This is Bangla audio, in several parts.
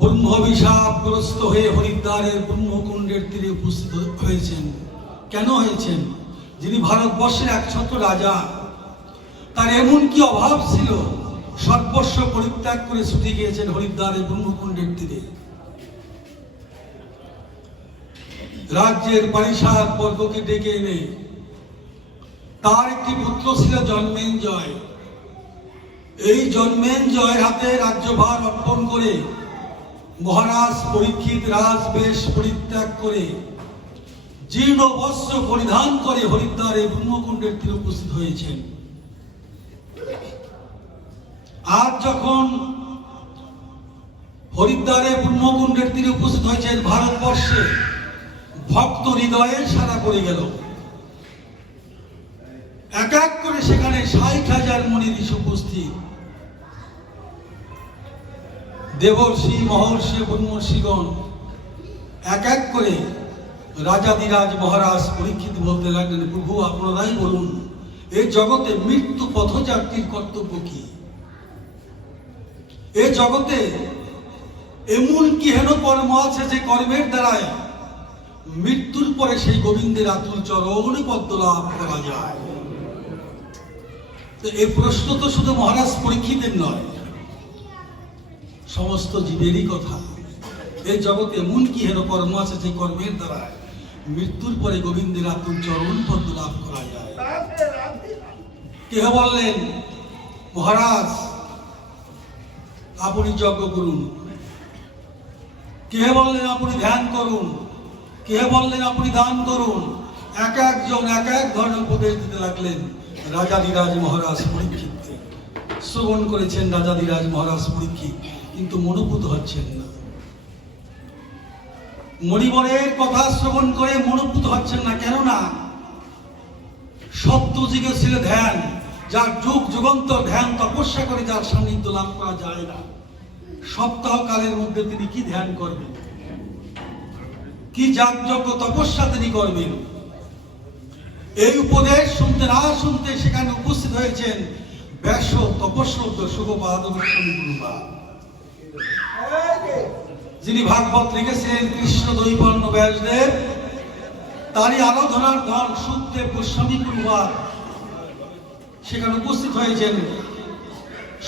ব্রহ্মভিশাপগ্রস্ত হয়ে হরিদ্বারের ব্রহ্মকুণ্ডের তীরে উপস্থিত হয়েছেন। কেন হয়েছেন? যিনি ভারতবর্ষের একছত্র রাজা, তার এমন কি অভাব ছিল, সর্বস্ব পরিত্যাগ করে ছুটে গিয়েছেন হরিদ্বারের ব্রহ্মকুণ্ডের তীরে। রাজ্যের পারিষদ বর্গকে ডেকে এনে তার একটি পুত্র ছিল জন্মেঞ্জয়। এই জন্মেঞ্জয়ের হাতে রাজ্যভার অর্পণ করে মহারাজ পরীক্ষিত রাজবেশ পরিত্যাগ করে জীর্ণ বস্ত্র পরিধান করে হরিদ্বারে ব্রহ্মকুণ্ডের তীরে উপস্থিত হয়েছেন। আজ যখন হরিদ্বারে ব্রহ্মকুণ্ডের তীরে উপস্থিত হয়েছেন, ভারতবর্ষে ভক্ত হৃদয়ে সারা পড়ে গেল। এক এক করে সেখানে ৬০,০০০ মুনি ঋষি উপস্থিত, দেবর্ষি মহর্ষি ব্রহ্মর্ষিগণ এক এক করে রাজাধিরাজ মহারাজ পরীক্ষিত বলতে লাগলেন, প্রভু আপনারাই বলুন, এই জগতে মৃত্যু পথযাত্রীর কর্তব্য কি? এই জগতে এমন কি হেন কর্ম আছে যে কর্মের দ্বারায় মৃত্যুর পরে সেই গোবিন্দের আতুল চরণ পদ্ম লাভ করা যায়? তো এই প্রশ্ন তো শুধু মহারাজ পরীক্ষিতের নয়, সমস্ত জীবেরই কথা। এই জগতে এমন কি হেন কর্ম আছে যে কর্মের দ্বারা মৃত্যুর পরে গোবিন্দের আতুল চরণ পদ্ম লাভ করা যায়? কেহ বললেন, মহারাজ আপনি যজ্ঞ করুন, কেহ বললেন আপনি ধ্যান করুন, কেহ বললেন আপনি দান করুন। এক একজন এক এক ধরনের উপদেশ দিতে লাগলেন। রাজাধিরাজ মহারাজ পরীক্ষিত শ্রবণ করেছেন, রাজাধিরাজ মহারাজ পরীক্ষিত কিন্তু মনোভূত হচ্ছেন না। মণিবরের কথা শ্রবণ করে মনোভূত হচ্ছেন না। কেননা সত্যযুগে ছিল ধ্যান, যার যুগ যুগান্তর ধ্যান তপস্যা করে যার সান্নিধ্য লাভ করা যায় না। সপ্তাহ কালের মধ্যে তিনি কি ধ্যান করবেন, কি যাগযজ্ঞ তপস্যা তিনি করবেন? এই উপদেশ শুনতে না শুনতে সেখানে উপস্থিত হয়েছেন ব্যাস তপস্রদ্ধ সুগপাদ গোস্বামী গুরুবা, যিনি ভাগবত লিখেছিলেন কৃষ্ণ দৈপন্ন ব্যাসদেব, তারই আরাধনার ধন সুখদেব গোস্বামী গুরুবা সেখানে উপস্থিত হয়েছেন।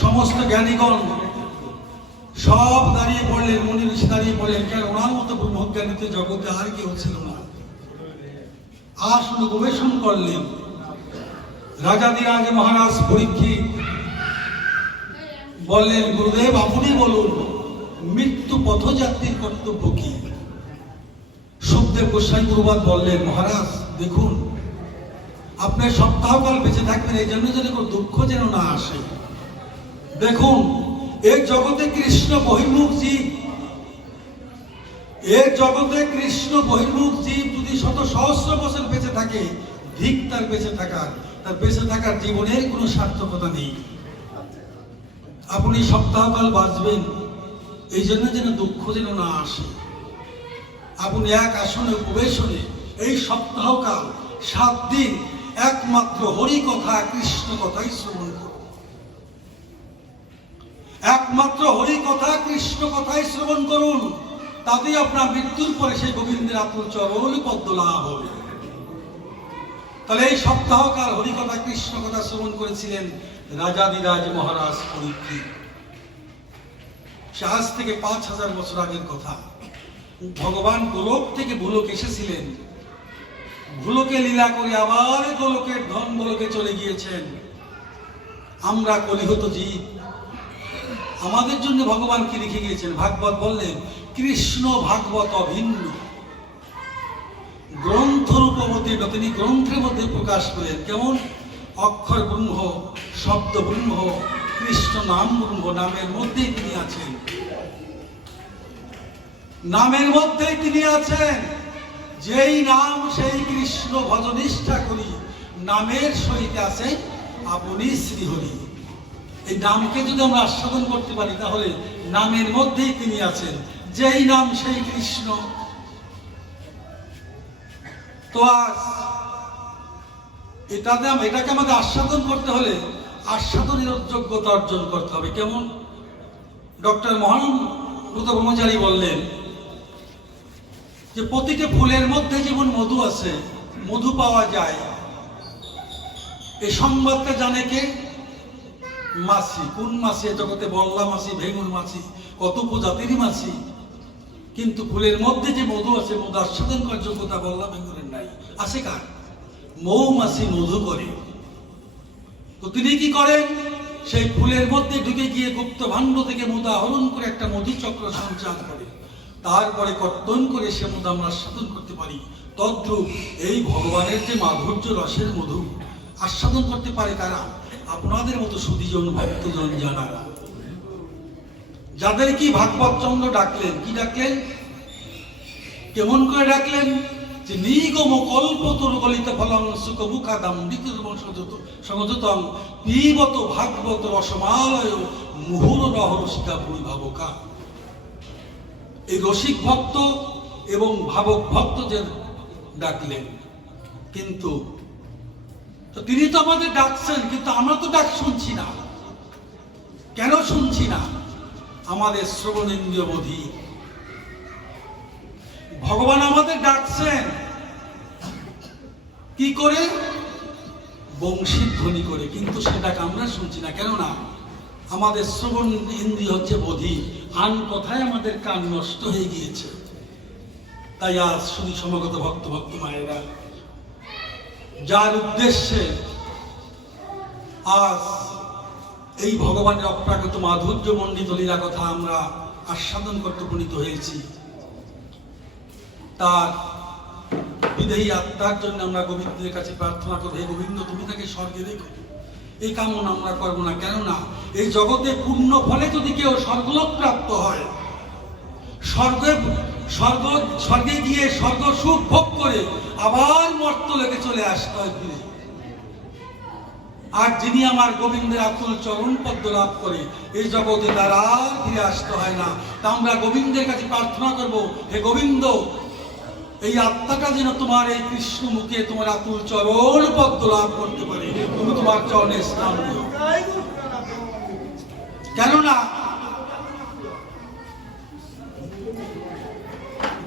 সমস্ত জ্ঞানীগণ সব দাঁড়িয়ে পড়লেন, মুনি ঋষি দাঁড়িয়ে পড়লেন। কেন? ওনার মতো ব্রহ্মজ্ঞানীতে জগতে আর কেউ ছিল না। আর শুধু গবেষণ করলেন। রাজাধিরাজ মহারাজ পরীক্ষিত বললেন, গুরুদেব আপনি বলুন, মৃত্যু পথযাত্রীর কর্তব্য কি? সুখদেব গোস্বামী গুরুবাদ বললেন, মহারাজ দেখুন, আপনি সপ্তাহকাল বেঁচে থাকবেন, এই জন্য যেন কোনো দুঃখ যেন না আসে। দেখুন, এই জগতে কৃষ্ণ বহির্মুখ জীব, এই জগতে কৃষ্ণ বহির্মুখ জীব যদি শত সহস্র বছর বেঁচে থাকে, ধিক তার বেঁচে থাকার, তার বেঁচে থাকার জীবনের কোনো সার্থকতা নেই। আপনি সপ্তাহকাল বাঁচবেন, এই জন্য যেন দুঃখ যেন না আসে। আপনি এক আসনে উপবেশনে এই সপ্তাহকাল 7 দিন একমাত্র হরি কথা কৃষ্ণ কথাই শ্রবণ করুন। একমাত্র হরি কথা কৃষ্ণ কথাই শ্রবণ করুন, তাতেই আপনার মৃত্যুর পরে সেই গোবিন্দের আতুল চরণ পদ্ম লাভ হবে। তাহলে এই সপ্তাহকাল হরি কথা কৃষ্ণ কথা শ্রবণ করেছিলেন রাজাধিরাজ মহারাজ পরীক্ষিত। আজ থেকে 5000 বছর আগের কথা। ভগবান গোলক থেকে ভূলোক এসেছিলেন, ভূলোকে লীলা করে আবার গোলকের ধন গোলকে চলে গিয়েছেন। আমরা কলিহত জীব, আমাদের জন্য ভগবান কি লিখে গিয়েছেন? ভাগবত বললেন, কৃষ্ণ ভাগবত অভিন্ন গ্রন্থ রূপবতী, তিনি গ্রন্থের মধ্যে প্রকাশ করেন। কেমন? অক্ষর ব্রহ্ম, শব্দ ব্রহ্ম, কৃষ্ণ নাম ব্রহ্ম, নামের মধ্যেই তিনি আছেন, নামের মধ্যেই তিনি আছেন। যেই নাম সেই কৃষ্ণ ভজনিষ্ঠা করি, নামের সহিত আছে আপনি শ্রীহরি। এই নামকে যদি আমরা আস্বাদন করতে পারি, তাহলে নামের মধ্যেই তিনি আছেন। যেই নাম সেই কৃষ্ণ। তো আজ এটাকে আমাদের আস্বাদন করতে হলে আস্বাদনের যোগ্যতা অর্জন করতে হবে। কেমন? ডক্টর রুদ্র ব্রহ্মচারী বললেন যে প্রতিটি ফুলের মধ্যে যেমন মধু আছে, মধু পাওয়া যায়, এই সংবাদটা জানে কে? মাছি। কোন মাছি? জগতে বল্লা মাছি, ভেঙুর মাছি, কত প্রজাতিরই মাছি, কিন্তু ফুলের মধ্যে যে মধু আছে, মধু আস্বাদন করার যোগ্যতা বল্লা ভেঙুরের নাই। আছে কার? মৌমাছি মধু করে। তো তিনি কি করেন? সেই ফুলের মধ্যে ঢুকে গিয়ে গুপ্ত ভাণ্ড থেকে মধু আহরণ করে একটা মধু চক্র সঞ্চার করে, তারপরে কর্তন করে সে মধু আমরা আস্বাদন করতে পারি। তদ্রূপ এই ভগবানের যে মাধুর্য রসের মধু আস্বাদন করতে পারে কারা? আপনাদের মতো সুধীজন ভক্তজন জানারা, যাদের কি ভাগবত চন্দ্র ডাকলেন। কি ডাকলেন? কেমন করে ডাকলেন? যে নিগম কল্পতর গলিত ফলং সুখ মুখাদাম সংযতং পিবত ভাগবত রসমালয় মুহুর রহরসিকা ভূমি ভাবকা। এই রসিক ভক্ত এবং ভাবক ভক্তদের ডাকলেন। কিন্তু তিনি তো আমাদের ডাকছেন, কিন্তু আমরা তো ডাক শুনছি না। কেন শুনছি না? আমাদের শ্রবণেন্দ্রিয় বধির। ভগবান আমাদের ডাকছেন কি করে? বংশীর ধ্বনি করে, কিন্তু সেটাকে আমরা শুনছি না। কেননা আমাদের শ্রবণ ইন্দ্রিয় হচ্ছে বধির, আন কথায় আমাদের কান নষ্ট হয়ে গিয়েছে। তাই আজ শুধু সমাগত ভক্ত ভক্ত মায়েরা, যার উদ্দেশ্যে আজ এই ভগবানের অপ্রাকৃত মাধুর্য মণ্ডিত লীলা কথা আমরা আস্বাদন করতে উপনীত হয়েছি, তার বিদেহী আত্মার জন্য আমরা গোবিন্দের কাছে প্রার্থনা করবো, হে গোবিন্দ তুমি তাকে স্বর্গে রেখো। এই কামনা আমরা করবো না। কেননা এই জগতে পুণ্য ফলে যদি কেউ স্বর্গলোক প্রাপ্ত হয়, স্বর্গে গিয়ে স্বর্গ সুখ ভোগ করে আবার মর্তলোকে চলে আসতে হয় ফিরে। আর যিনি আমার গোবিন্দের আতুল চরণ পদ্ম লাভ করে এই জগতে তার আর ফিরে আসতে হয় না। তা আমরা গোবিন্দের কাছে প্রার্থনা করব, হে গোবিন্দ এই আত্মাটা যেন তোমার এই কৃষ্ণ মুখে তোমার আতুল চরণ পদ্ম লাভ করতে পারে, তুমি তোমার চরণে স্থান দিও। কেননা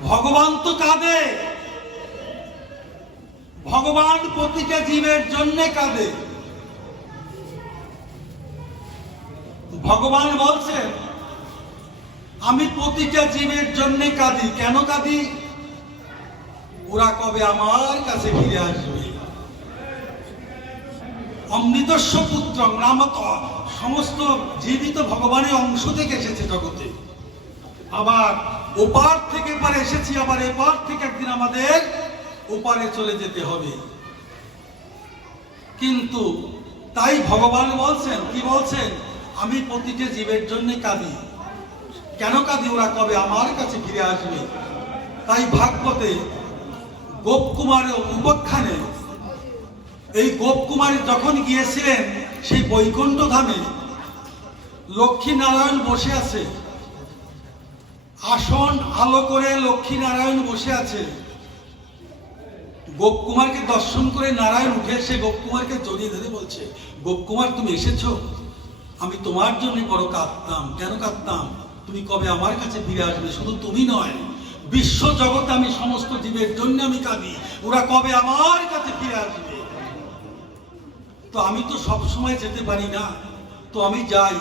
ভগবান তো কাঁদে, ভগবান প্রতিটা জীবের জন্য কাঁদে। ভগবান বলছেন আমি প্রতিটা জীবের জন্য কাঁদি। কেন কাঁদি? ওরা কবে আমার কাছে ফিরে আসবে। অমৃতস্য পুত্র, আমরা সমস্ত জীবিত ভগবানের অংশ থেকে এসেছে জগতে, আবার ওপার থেকে এপারে এসেছি, আবার এপার থেকে একদিন আমাদের ওপারে চলে যেতে হবে। কিন্তু তাই ভগবান বলছেন, কি বলছেন? আমি প্রতিটা জীবের জন্য কাঁদি। কেন কাঁদি? ওরা কবে আমার কাছে ফিরে আসবে। তাই ভাগবতে গোপকুমারের উপাখ্যানে এই গোপকুমারী যখন গিয়েছিলেন সেই বৈকুণ্ঠ ধামে, লক্ষ্মী নারায়ণ বসে আছে, আসন আলো করে লক্ষ্মী নারায়ণ বসে আছে। গোপকুমারকে দর্শন করে নারায়ণ উঠে এসে গোপকুমারকে জড়িয়ে ধরে বলছে, গোপকুমার তুমি এসেছো, আমি তোমার জন্য বড় কাঁদতাম। কেন কাঁদতাম? তুমি কবে আমার কাছে ফিরে আসবে। শুধু তুমি নয়, বিশ্ব জগতে আমি সমস্ত জীবের জন্য আমি কাঁদি, ওরা কবে আমার কাছে ফিরে আসবে। তো আমি তো সব সময় যেতে পারি না, তো আমি যাই।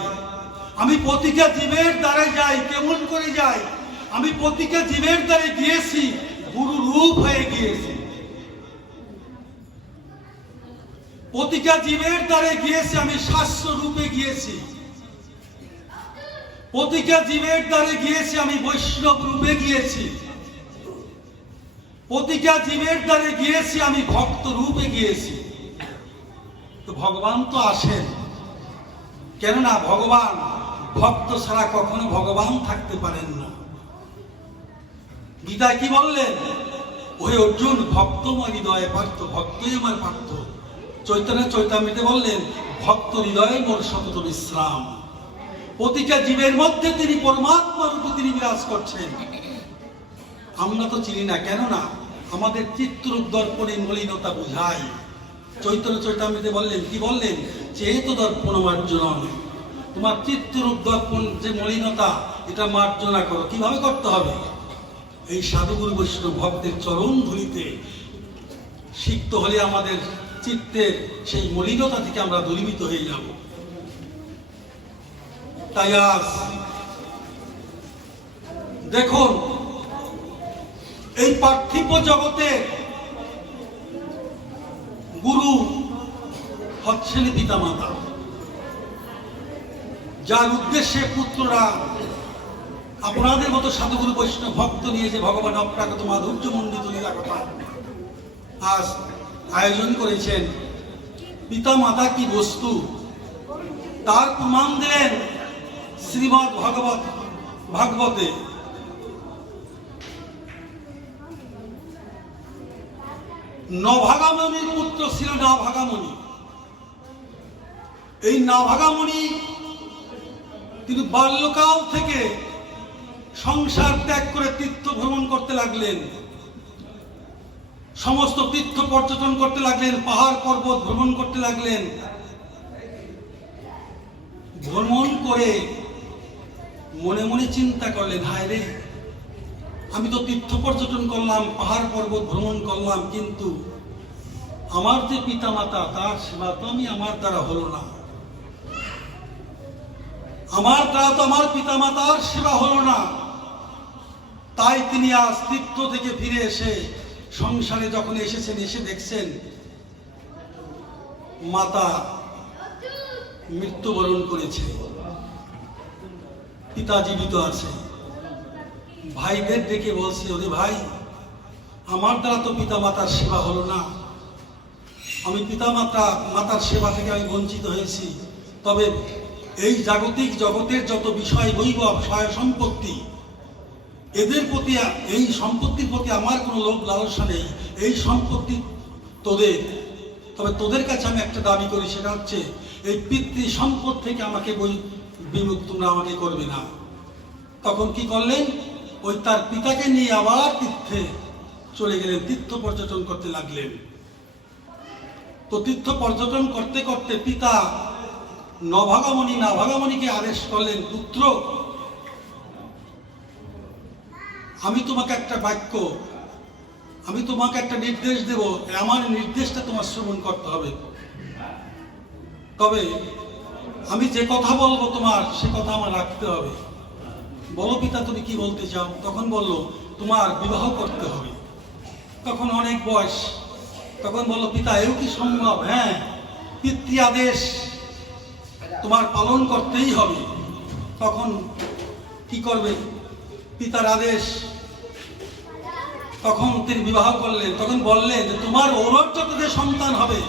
আমি প্রতিটা জীবের দ্বারে যাই। কেমন করে যাই? আমি প্রতিটা জীবের দ্বারে গিয়েছি, গুরু রূপ হয়ে গিয়েছি। প্রতিটা জীবের দ্বারে গিয়েছি, আমি শাস্ত্র রূপে গিয়েছি। প্রতিটা জীবের দ্বারে গিয়েছি, আমি বৈষ্ণব রূপে গিয়েছি। প্রতিটা জীবের দ্বারে গিয়েছি, আমি ভক্ত রূপে গিয়েছি। তো ভগবান তো আসেন, কেননা ভগবান ভক্ত ছাড়া কখনো ভগবান থাকতে পারেন না। গীতায় কি বললেন? ওই অর্জুন ভক্তময় হৃদয়ে পার্থ, ভক্তই আমার পার্থ। চৈতন্য চৈতামৃতে বললেন ভক্ত হৃদয়ে মোর সতত বিশ্রাম। প্রতিটা জীবের মধ্যে তিনি পরমাত্মা রূপে তিনি বিরাজ করছেন। আমরা তো চিনি না, কেননা আমাদের চিত্ররূপ দর্পণে মলিনতা বুঝাই। চৈতন্য চৈতামৃতে বললেন, কি বললেন? চেত দর্পণ মার্জনম তোমার চিত্তরূপ দর্পণ যে মলিনতা, এটা মার্জনা করো। কিভাবে করতে হবে? এই সাধুগুরু বৈষ্ণব ভক্তের চরণ ধুলিতে সিক্ত হলে আমাদের চিত্তের সেই মলিনতা থেকে আমরা দূরীভূত হয়ে যাব। তাই আজ দেখুন, এই পার্থিব জগতে গুরু হচ্ছেন পিতামাতা, যার উদ্দেশ্যে পুত্ররা আপনাদের মতো সাধুগুরু বৈষ্ণব ভক্ত নিয়ে যে ভগবান অপ্রাকৃত মাধুর্য মণ্ডিত লীলা কথা আজ আয়োজন করেছেন। পিতা মাতা কি বস্তু, তার প্রমাণ দিলেন শ্রীমদ্ ভাগবতে। নভাগামণির পুত্র ছিল নাভাগামণি। এই নাভাগামণি তিনি বাল্যকাল থেকে সংসার ত্যাগ করে তীর্থ ভ্রমণ করতে লাগলেন, সমস্ত তীর্থ পর্যটন করতে লাগলেন, পাহাড় পর্বত ভ্রমণ করতে লাগলেন। ভ্রমণ করে মনে মনে চিন্তা করলেন, হায় রে, আমি তো তীর্থ পর্যটন করলাম, পাহাড় পর্বত ভ্রমণ করলাম, কিন্তু আমার যে পিতা মাতা তার সেবা তো আমার দ্বারা হলো না। আমার দ্বারা তো আমার পিতা মাতার সেবা হলো না। তাই তিনি আজ তীর্থ থেকে ফিরে এসে সংসারে যখন এসেছেন, এসে দেখছেন মাতা মৃত্যুবরণ করেছে, পিতা জীবিত আছে। ভাইদের ডেকে বলছে, ওরে ভাই, আমার দ্বারা তো পিতা মাতার সেবা হলো না, আমি পিতা মাতার সেবা থেকে আমি বঞ্চিত হয়েছি। তবে এই জাগতিক জগতের যত বিষয়, বৈভব, সহায় সম্পত্তি, এদের প্রতি, এই সম্পত্তির প্রতি আমার কোনো লোভ লালসা নেই। এই সম্পত্তি তোদের, তবে তোদের কাছে আমি একটা দাবি করি, সেটা হচ্ছে এই পিতৃ সম্পদ থেকে আমাকে বিমুখ তোমরা আমাকে করবে না। তখন কি করলেন? ওই তার পিতাকে নিয়ে আবার তীর্থে চলে গেলেন, তীর্থ পর্যটন করতে লাগলেন। তো তীর্থ পর্যটন করতে করতে পিতা নাভাগামণিকে আদেশ করলেন, পুত্র, আমি তোমাকে একটা বাক্য, আমি তোমাকে একটা নির্দেশ দেব, আমার নির্দেশটা তোমার শ্রবণ করতে হবে। তবে আমি যে কথা বলবো তোমার, সে কথা আমার রাখতে হবে। বলো পিতা, তুমি কি বলতে চাও? তখন বলল, তোমার বিবাহ করতে হবে। তখন অনেক বয়স, তখন বলল, পিতা, এও কি সম্ভব? হ্যাঁ, পিতৃ আদেশ তোমার পালন করতেই হবে। তখন কি করবে? পিতার আদেশ। তখন তিনি বিবাহ করলেন। তখন বললেন যে তোমার ঔরজ্যত যে সন্তান হবে,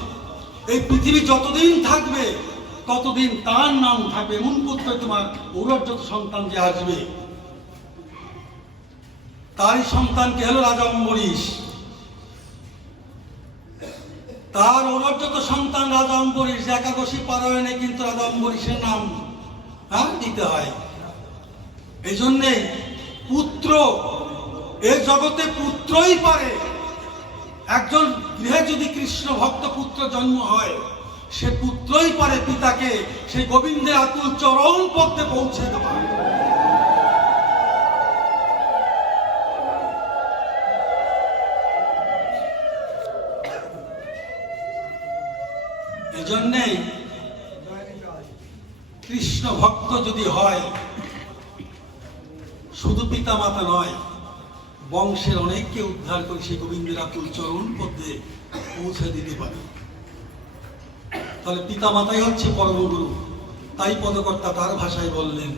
এই পৃথিবী যতদিন থাকবে ততদিন তার নাম থাকবে, এমন পুত্র তোমার ঔরজ্যত সন্তান যে আসবে। তারই সন্তানকে হলো রাজা অম্বরীশ। তার ঔরজ্যত সন্তান রাজা অম্বরীশ। একাদশী পারায়ণে কিন্তু রাজা অম্বরীশের নাম দিতে হয়। এই জন্যে পুত্র, এই জগতে পুত্রই পারে। একজন গৃহে যদি কৃষ্ণ ভক্ত পুত্র জন্ম হয়, সে পুত্রই পারে পিতাকে সেই গোবিন্দের আতুল চরণ পথে পৌঁছে দেওয়া। এই জন্যেই কৃষ্ণ ভক্ত যদি হয়, শুধু পিতা মাতা নয়, বংশের অনেককে উদ্ধার করে সেই গোবিন্দের আতুল চরণ পথে পৌঁছে দিতে পারে। তাহলে পিতা মাতাই হচ্ছে পরমগুরু। তাই পদকর্তা তার ভাষায় বললেন,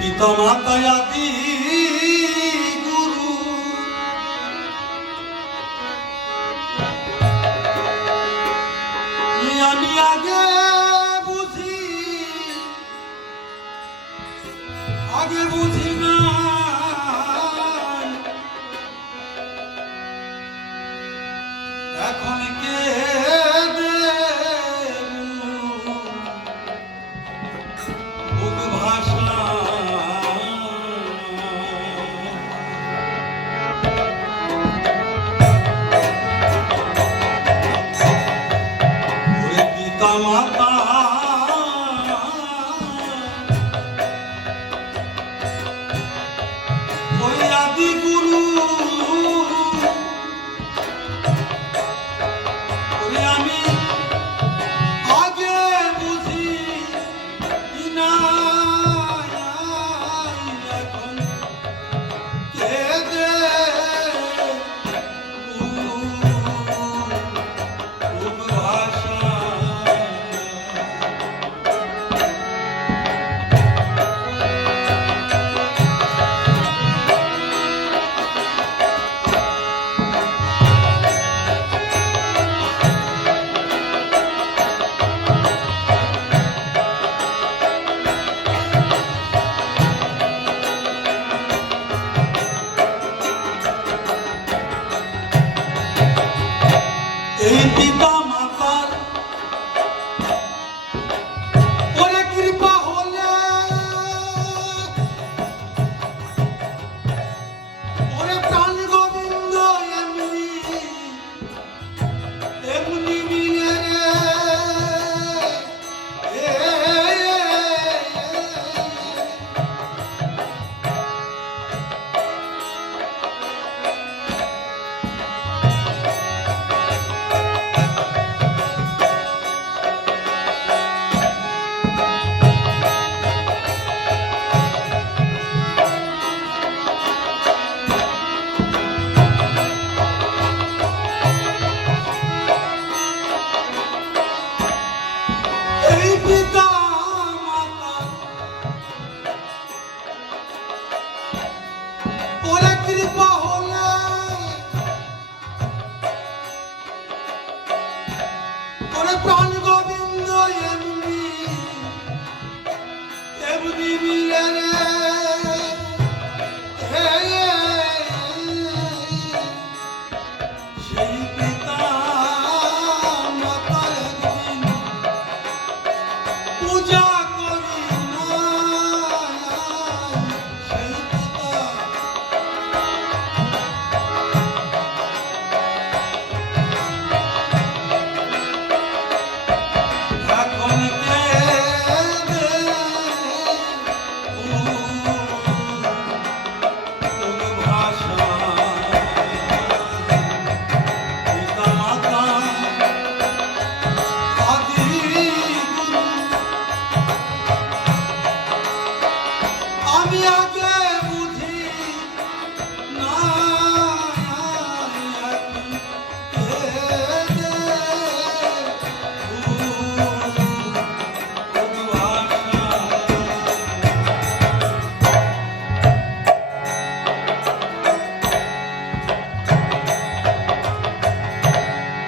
পিতা মাতা আদি গুরু, আমি আগে বুঝি না, এখন কে ভাষা ওরে পিতা মাতা ওই আদি গুরু ওরে আমি আগে বুঝি না এখন কেঁদে ভাষা এই পিতা মাতার ওরে কৃপা হলে ওরে প্রাণ গোবিন্দ এমনি এমনি মিলে রে এই পিতা মাতা ওরে কৃপা হলে ওরে প্রাণ গোবিন্দ এমনি এমনি মিলে রে সেই পিতা মাতার একদিন পূজা করি না সেই পিতা এখন কেঁদে ভাষা পিতা মাতা আদি গুরু আমি আগে বুঝি না এখন কেঁদে ভাষা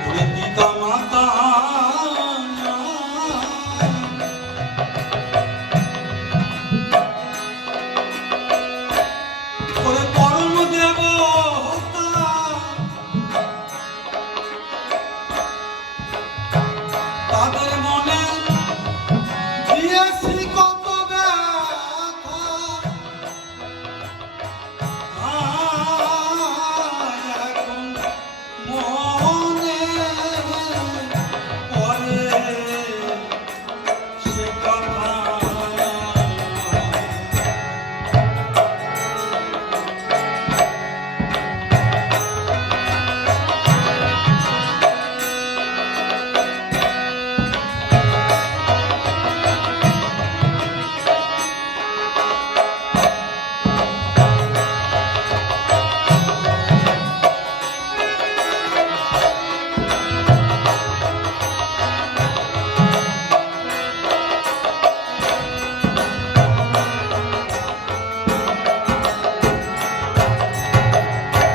ওরে পিতা মাতা ওরে পরম দেবতা তাদের মনে দিয়েছি কত ব্যথা এখন মনে পড়ে সে কথা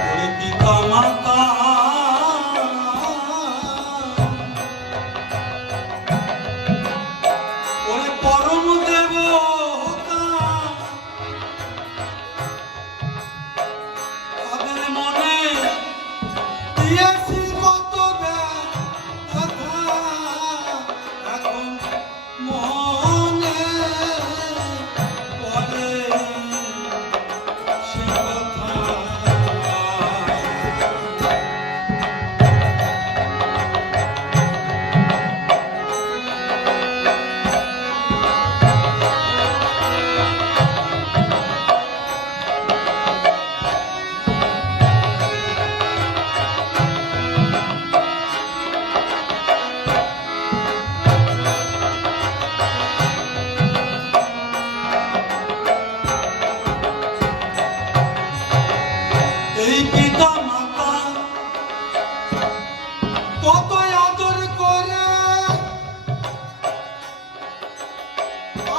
ওরে পিতা মাতা ওরে পরম দেবতা তাদের মনে দিয়েছি কত ব্যথা এখন মনে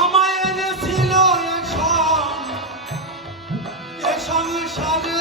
আমায় এনেছিল এ সংসারে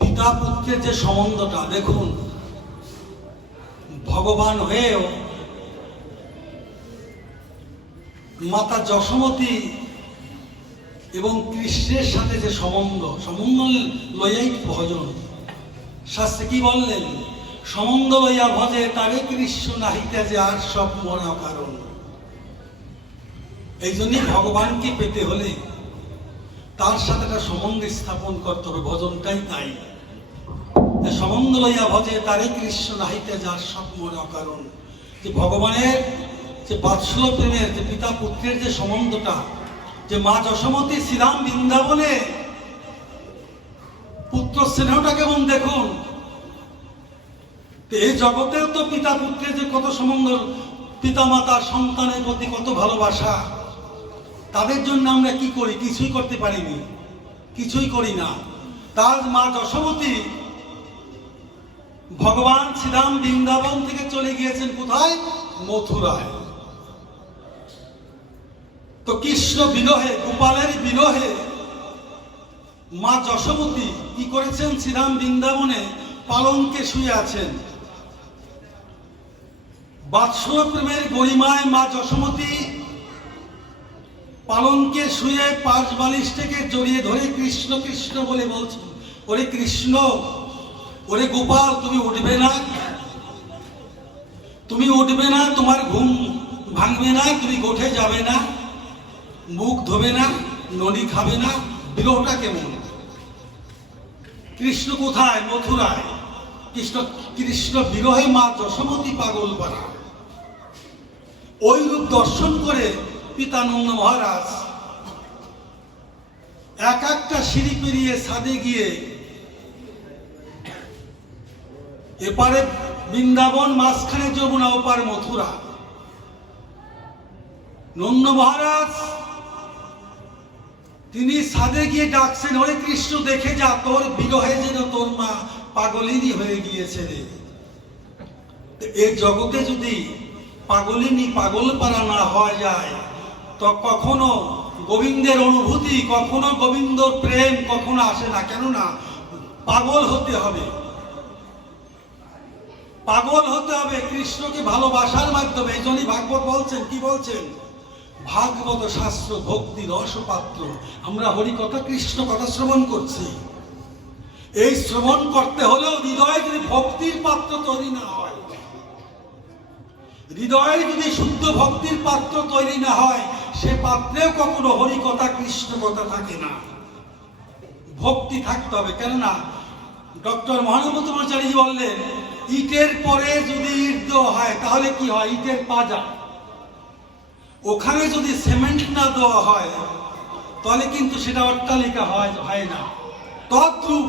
পিতা পুত্রের যে সম্বন্ধটা দেখুন, ভগবান হয়েও মাতা যশোমতী এবং কৃষ্ণের সাথে যে সম্বন্ধ লইয়াই ভজন, শাস্ত্রে কি বললেন? সমন্দ লইয়া ভজে তারে কৃষ্ণ নাহিতে যে আর সব মরা কারণ। এই জন্যই ভগবানকে পেতে হলে তার সাথে একটা সম্বন্ধ স্থাপন করতে হবে। ভজনটাই তাই, সম্বন্ধ লইয়া ভজে তারে কৃষ্ণ নাহিতে যার সব মরা কারণ। যে ভগবানের যে বাৎসল্য প্রেমের যে পিতা পুত্রের যে সম্বন্ধটা, যে মা যশোমতী শ্রীরাম বৃন্দাবনে পুত্র স্নেহটা কেমন দেখুন। এই জগতেও তো পিতা পুত্রের যে কত সম্বন্ধ, পিতা মাতার সন্তানের প্রতি কত ভালোবাসা। তাদের জন্য আমরা কি করি? কিছুই করতে পারিনি, কিছুই করি না। তার মা যশোমতী ভগবান শ্রীরাম বৃন্দাবন থেকে চলে গিয়েছেন কোথায়? মথুরায়। তো কৃষ্ণ বিরহে, গোপালের বিরহে মা যশোমতী কি করেছেন? শ্রীরাম বৃন্দাবনে পালঙ্কে শুয়ে আছেন। বাৎসল্য প্রেমের গরিমায় মা যশোমতী পালঙ্কে শুয়ে পাঁচ বালিশ থেকে জড়িয়ে ধরে কৃষ্ণ কৃষ্ণ বলে বলছেন, ওরে কৃষ্ণ, ওরে গোপাল, তুমি উঠবে না? তুমি উঠবে না? তোমার ঘুম ভাঙবে না? তুমি গোঠে যাবে না? মুখ ধোবে না? ননি খাবে না? বিরহটা কেমন? কৃষ্ণ কোথায়? মথুরায়। কৃষ্ণ বিরহে মা যশোমতী পাগল পারা। ওই রূপ দর্শন করে পিতা নন্দ মহারাজ এক একটা সিঁড়ি পেরিয়ে ছাদে গিয়ে এপারে বৃন্দাবন, মাঝখানে যমুনা, ওপার মথুরা। নন্দ মহারাজ তিনি ছাদে গিয়ে ডাকছেন, ওরে কৃষ্ণ, দেখে যা, তোর বিরহে যেন তোর মা পাগলিনী হয়ে গিয়েছে রে। এই জগতে যদি পাগলিনী পাগল পারা না হওয়া যায়, তো কখনো গোবিন্দের অনুভূতি, কখনো গোবিন্দ প্রেম কখনো আসে না। কেননা পাগল হতে হবে, পাগল হতে হবে কৃষ্ণকে ভালোবাসার মাধ্যমে। এই জন্যই ভাগবত বলছেন, কি বলছেন? ভাগবত শাস্ত্র ভক্তি রসপাত্র। আমরা হরি কথা, কৃষ্ণ কথা শ্রবণ করছি। এই শ্রবণ করতে হলেও হৃদয়ে যদি ভক্তির পাত্র তৈরি না হয়, হৃদয়ে যদি শুদ্ধ ভক্তির পাত্র তৈরি না হয়, সে পাত্রেও কখনো হরি কথা কৃষ্ণ কথা থাকে না। ভক্তি থাকতে হবে। কেননা ডক্টর মহানবতমাচারী বললেন, ইটের পরে যদি ইট দেওয়া হয় তাহলে কি হয়? ইটের পাজা। ওখানে যদি সিমেন্ট না দেওয়া হয় তাহলে কিন্তু সেটা অট্টালিকা হয় না। তদ্রূপ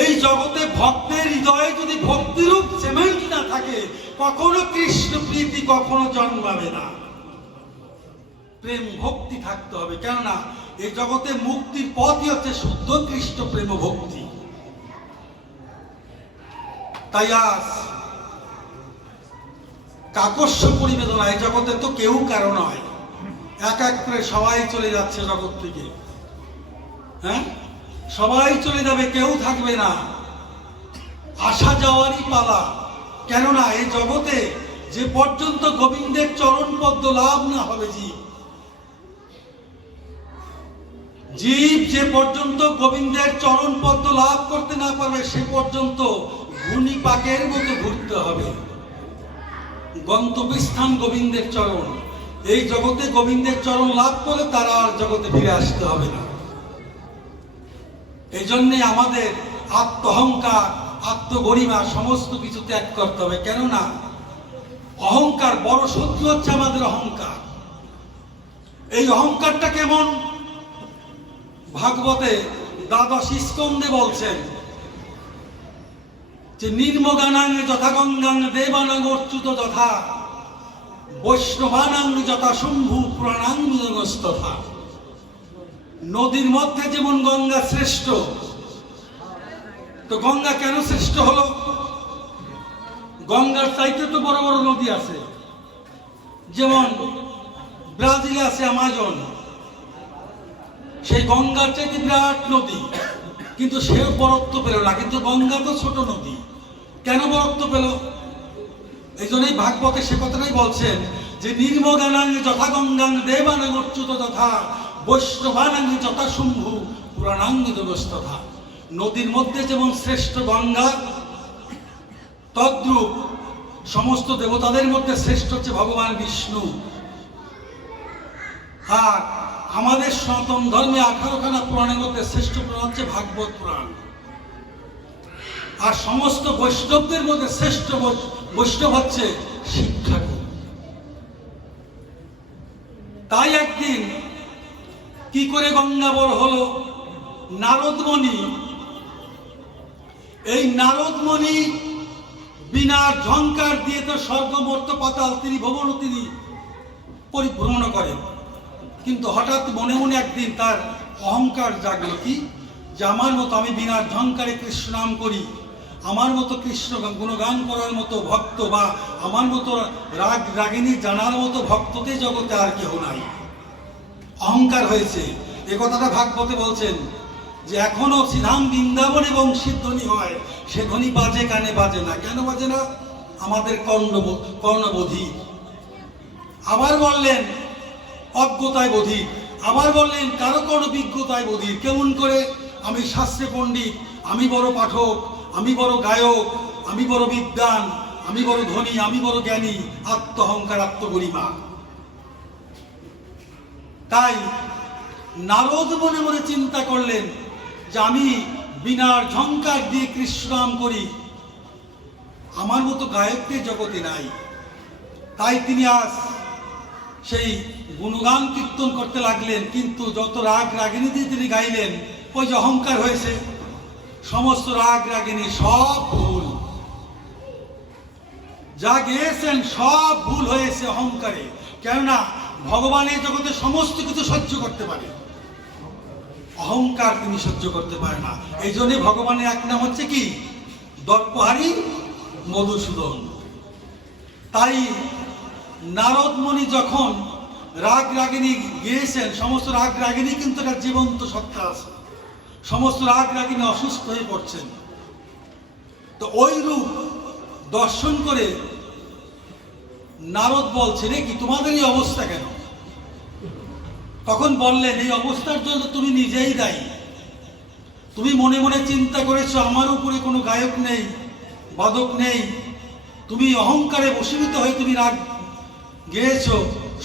এই জগতে ভক্তের হৃদয়ে যদি ভক্তিরূপ সিমেন্ট না থাকে, কখনো কৃষ্ণ প্রীতি কখনো জন্মাবে না। প্রেম ভক্তি থাকতে হবে। কেননা এই জগতে মুক্তির পথই হচ্ছে শুদ্ধ কৃষ্ণ প্রেম ভক্তি। তাই আজ কাকস্য পরিবেদনা, এই জগতে তো কেউ কারো নয়। এক এক করে সবাই চলে যাচ্ছে জগৎ থেকে। হ্যাঁ, সবাই চলে যাবে, কেউ থাকবে না। আসা যাওয়ারই পালা। কেননা এই জগতে যে পর্যন্ত গোবিন্দের চরণ পদ্ম লাভ না হবে, জীব যে পর্যন্ত গোবিন্দের চরণ পদ্ম লাভ করতে না পারবে, সে পর্যন্ত ঘূর্ণি পাকের মতো ঘুরতে হবে। গন্তব্যস্থান গোবিন্দের চরণ। এই জগতে গোবিন্দের চরণ লাভ করে তারা আর জগতে ফিরে আসতে হবে না। এই জন্যে আমাদের আত্মহংকার, আত্মগরিমা সমস্ত কিছু ত্যাগ করতে হবে। কেননা অহংকার বড় শত্রু হচ্ছে আমাদের অহংকার। এই অহংকারটা কেমন? ভাগবতে দ্বাদশ স্কন্ধে বলছেন যে নির্মগানাং যথা গঙ্গাং দেবানাং অচ্যুত যথা বৈষ্ণবানাং যথা শম্ভু পুরাণাং তথা। নদীর মধ্যে যেমন গঙ্গা শ্রেষ্ঠ, তো গঙ্গা কেন শ্রেষ্ঠ হলো? গঙ্গার চাইতে তো বড় বড় নদী আছে। যেমন ব্রাজিলে আছে আমাজন, সেই গঙ্গার চাইতে বিরাট নদী, কিন্তু সেও বরত্ব পেল না। কিন্তু গঙ্গা তো ছোট নদী, কেন বরত্ব পেল? এই জন্যই ভাগবতে সে কথাটাই বলছেন যে নির্মগানাং যথা গঙ্গাং দেবানাং অচ্যুত তথা বৈষ্ণবানাং যথা শম্ভু পুরাণাং তথা। নদীর মধ্যে যেমন শ্রেষ্ঠ গঙ্গা, তদ্রূপ সমস্ত দেবতাদের মধ্যে শ্রেষ্ঠ হচ্ছে ভগবান বিষ্ণু। আর আমাদের সনাতন ধর্মে 18খানা পুরাণের মধ্যে শ্রেষ্ঠ পুরাণ হচ্ছে ভাগবত পুরাণ। আর সমস্ত বৈষ্ণবদের মধ্যে শ্রেষ্ঠ বৈষ্ণব হচ্ছে শিব ঠাকুর। তাই একদিন কি করে গঙ্গাবর হলো, নারদমণি, এই নারদমণি বিনা ঝংকার দিয়ে তো স্বর্গ মর্ত্য পাতাল ত্রিভুবন তিনি পরিভ্রমণ করেন। কিন্তু হঠাৎ মনে মনে একদিন তার অহংকার জাগলো, কি যে আমার মতো আমি বিনা ঝংকারে কৃষ্ণ নাম করি, আমার মতো কৃষ্ণ গুণগান করার মতো ভক্ত বা আমার মতো রাগ রাগিনী জানার মতো ভক্ততে জগতে আর কেউ নাই। অহংকার হয়েছে। এ কথাটা ভাগবতে বলছেন যে এখনো শ্রীধাম বৃন্দাবনে বংশীর ধ্বনি হয়, সে ধ্বনি বাজে কানে বাজে না। কেন বাজে না? আমাদের কর্ণবোধী। আবার বললেন অজ্ঞতায় বোধি, আবার বললেন কারো কোনো বিজ্ঞতায় বোধি। কেমন করে? আমি শাস্ত্রে পণ্ডিত, আমি বড় পাঠক, আমি বড় গায়ক, আমি বড় বিদ্বান, আমি বড় ধনী, আমি বড় জ্ঞানী, আত্মহংকার, আত্মগরিমা। তাই নারদ মনে মনে চিন্তা করলেন যে আমি বিনার ঝংকার দিয়ে কৃষ্ণ নাম করি, আমার মতো গায়কদের জগতে নাই। তাই তিনি আজ সেই গুণগান কীর্তন করতে লাগলেন। কিন্তু যত রাগ রাগিনী দিয়ে তিনি গাইলেন, ওই যে অহংকার হয়েছে, সমস্ত রাগ রাগিনী সব ভুল, যা গেয়েছেন সব ভুল হয়েছে অহংকারে। কেননা ভগবানের জগতে সমস্ত কিছু সহ্য করতে পারে, অহংকার তিনি সহ্য করতে পারে না। এই জন্য ভগবানের এক নাম হচ্ছে কি? দর্পহারী মধুসূদন। তাই নারদমণি যখন রাগ রাগিনী গেয়েছেন, সমস্ত রাগ রাগিনী কিন্তু একটা জীবন্ত সত্তা আছে, সমস্ত রাগ রাগিনী অসুস্থ হয়ে পড়ছেন। তো ওই রূপ দর্শন করে নারদ বলছে, রে কি তোমাদের এই অবস্থা কেন? তখন বললেন, এই অবস্থার জন্য তুমি নিজেই দায়ী। তুমি মনে মনে চিন্তা করেছো আমার উপরে কোনো গায়ক নেই, বাদক নেই, তুমি অহংকারে বশীভূত হয়ে তুমি রাগ গেয়েছো,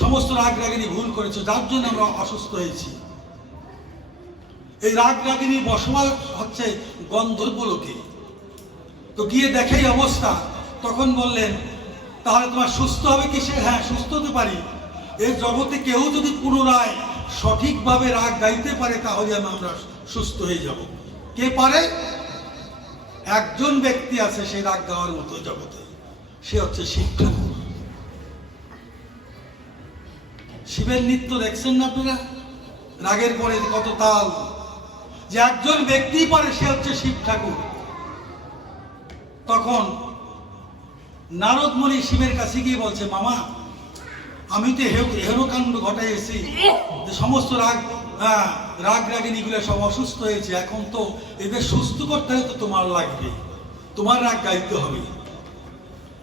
সমস্ত রাগ রাগিনী ভুল করেছো, যার জন্য আমরা অসুস্থ হয়েছি। এই রাগ রাগিনী বসবাস হচ্ছে গন্ধর্ব লোকে। তো গিয়ে দেখে এই অবস্থা, তখন বললেন তাহলে তোমার সুস্থ হবে কিসে? হ্যাঁ, সুস্থ হতে পারি। এই জগতে কেউ যদি পুনরায় সঠিকভাবে রাগ গাইতে পারে তাহলে আমরা সুস্থ হয়ে যাব। কে পারে? একজন ব্যক্তি আছে সেই রাগ গাওয়ার মতো জগতে, সে হচ্ছে শিব ঠাকুর। শিবের নৃত্য দেখছেন না আপনারা? রাগের পরে কত তাল, যে একজন ব্যক্তি পারে সে হচ্ছে শিব ঠাকুর। তখন নারদমণি শিবের কাছে গিয়ে বলছে, মামা আমি তো হেরোকাণ্ড ঘটাইছি, যে সমস্ত রাগ রাগিনীগুলো সব অসুস্থ হয়েছে, এখন তো এদের সুস্থ করতে হলে তো তোমার লাগবে, তোমার রাগ গাইতে হবে।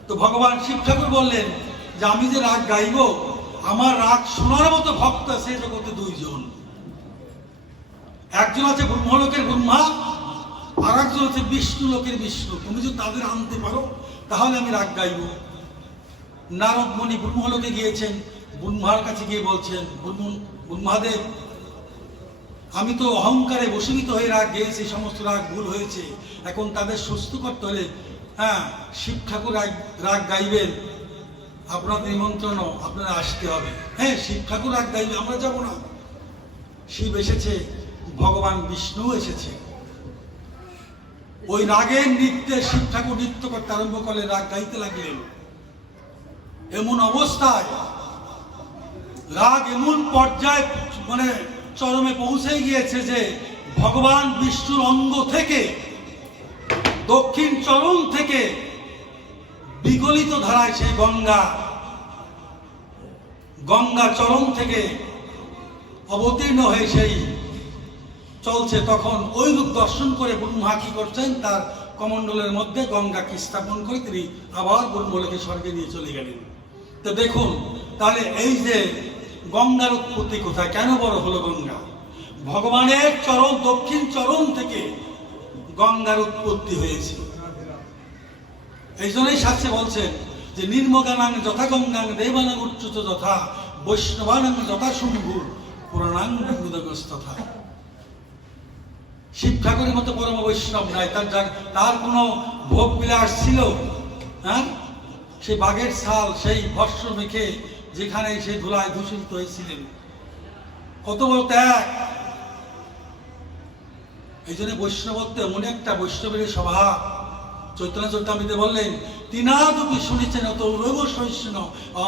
তো ভগবান শিব ঠাকুর বললেন যে আমি যে রাগ গাইব, আমার রাগ শোনার মতো ভক্ত আছে জগতে দুইজন। একজন আছে ব্রহ্মলোকের ব্রহ্মা, আর একজন হচ্ছে বিষ্ণু লোকের বিষ্ণু। তুমি যদি তাদের আনতে পারো তাহলে আমি রাগ গাইব। নারদমণি ব্রহ্মলোকে গিয়েছেন, ব্রহ্মার কাছে গিয়ে বলছেন, ব্রহ্মাদেব আমি তো অহংকারে বশীভূত হয়ে রাগ গেয়েছি, সমস্ত রাগ ভুল হয়েছে, এখন তাদের সুস্থ করতে হলে শিব ঠাকুর রাগ গাইবেন, আপনাদের নিমন্ত্রণ, আপনারা আসতে হবে। হ্যাঁ, শিব ঠাকুর রাগ গাইবে, আমরা যাব না? শিব এসেছে, ভগবান বিষ্ণু এসেছে। ওই রাগের নৃত্যে শিব ঠাকুর নৃত্য করতে আরম্ভ করলে, রাগ গাইতে লাগলেন। এমন অবস্থায় রাগ এমন পর্যায়ে মানে চরমে পৌঁছে গিয়েছে যে ভগবান বিষ্ণুর অঙ্গ থেকে, দক্ষিণ চরণ থেকে বিগলিত ধারায় সেই গঙ্গা চরণ থেকে অবতীর্ণ হয়ে সেই চলছে। তখন ওই রূপ দর্শন করে ব্রহ্মা কি করছেন, তার কমণ্ডলের মধ্যে গঙ্গাকে স্থাপন করে তিনি আবার ব্রহ্মলোকে স্বর্গে নিয়ে চলে গেলেন। তো দেখুন তাহলে এই যে গঙ্গার উৎপত্তি কোথায়, কেন বড় হলো গঙ্গা? ভগবানের চরণ, দক্ষিণ চরণ থেকে গঙ্গার উৎপত্তি হয়েছে। এই জন্যই শাস্ত্রে বলছেন যে নির্মগানাং যথা গঙ্গাং দেবানাং উচ্চুত যথা বৈষ্ণবানাং যথা শম্ভু পুরাণাং তথা। শিব ঠাকুরের মতো পরম বৈষ্ণব নাই, তার কোনো ভোগ বিলাস ছিল? হ্যাঁ, সেই বাঘের ছাল, সেই ভস্ম মেখে যেখানে সেই ধুলায় দূষিত হয়েছিলেন, কত বড় ত্যাগ। এই জন্য বৈষ্ণবত্ব এমন একটা বৈষ্ণবের স্বভাব। চৈতন্য চরিতামৃতে বললেন, তিনাদপি শুনেছেন অত রোগ সহিষ্ণ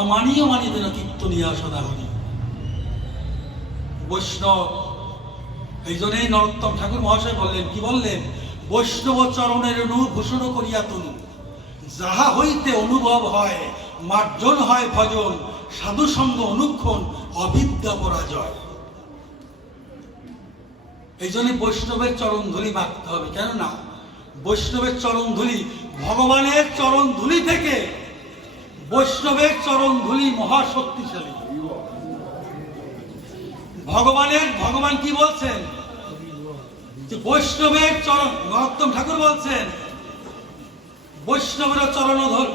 অমানীয় মানিতেন কীর্তনিয়া সদা হরি। বৈষ্ণব, এই জন্যই নরোত্তম ঠাকুর মহাশয় বললেন, কি বললেন? বৈষ্ণব চরণের অনুভূষণ করিয়া তনু, যাহা হইতে অনুভব হয় মার্জন হয় ভজন, সাধু সঙ্গ অনুক্ষণ অবিদ্যা পরাজয়। এই জন্য বৈষ্ণবের চরণ ধুলি মাখতে হবে। কেননা বৈষ্ণবের চরণ ধুলি ভগবানের চরণ ধুলি থেকে, বৈষ্ণবের চরণ ধুলি মহাশক্তিশালী। ভগবান কি বলছেন? যে বৈষ্ণবের চরণ, নরোত্তম ঠাকুর বলছেন বৈষ্ণবের চরণ ধর,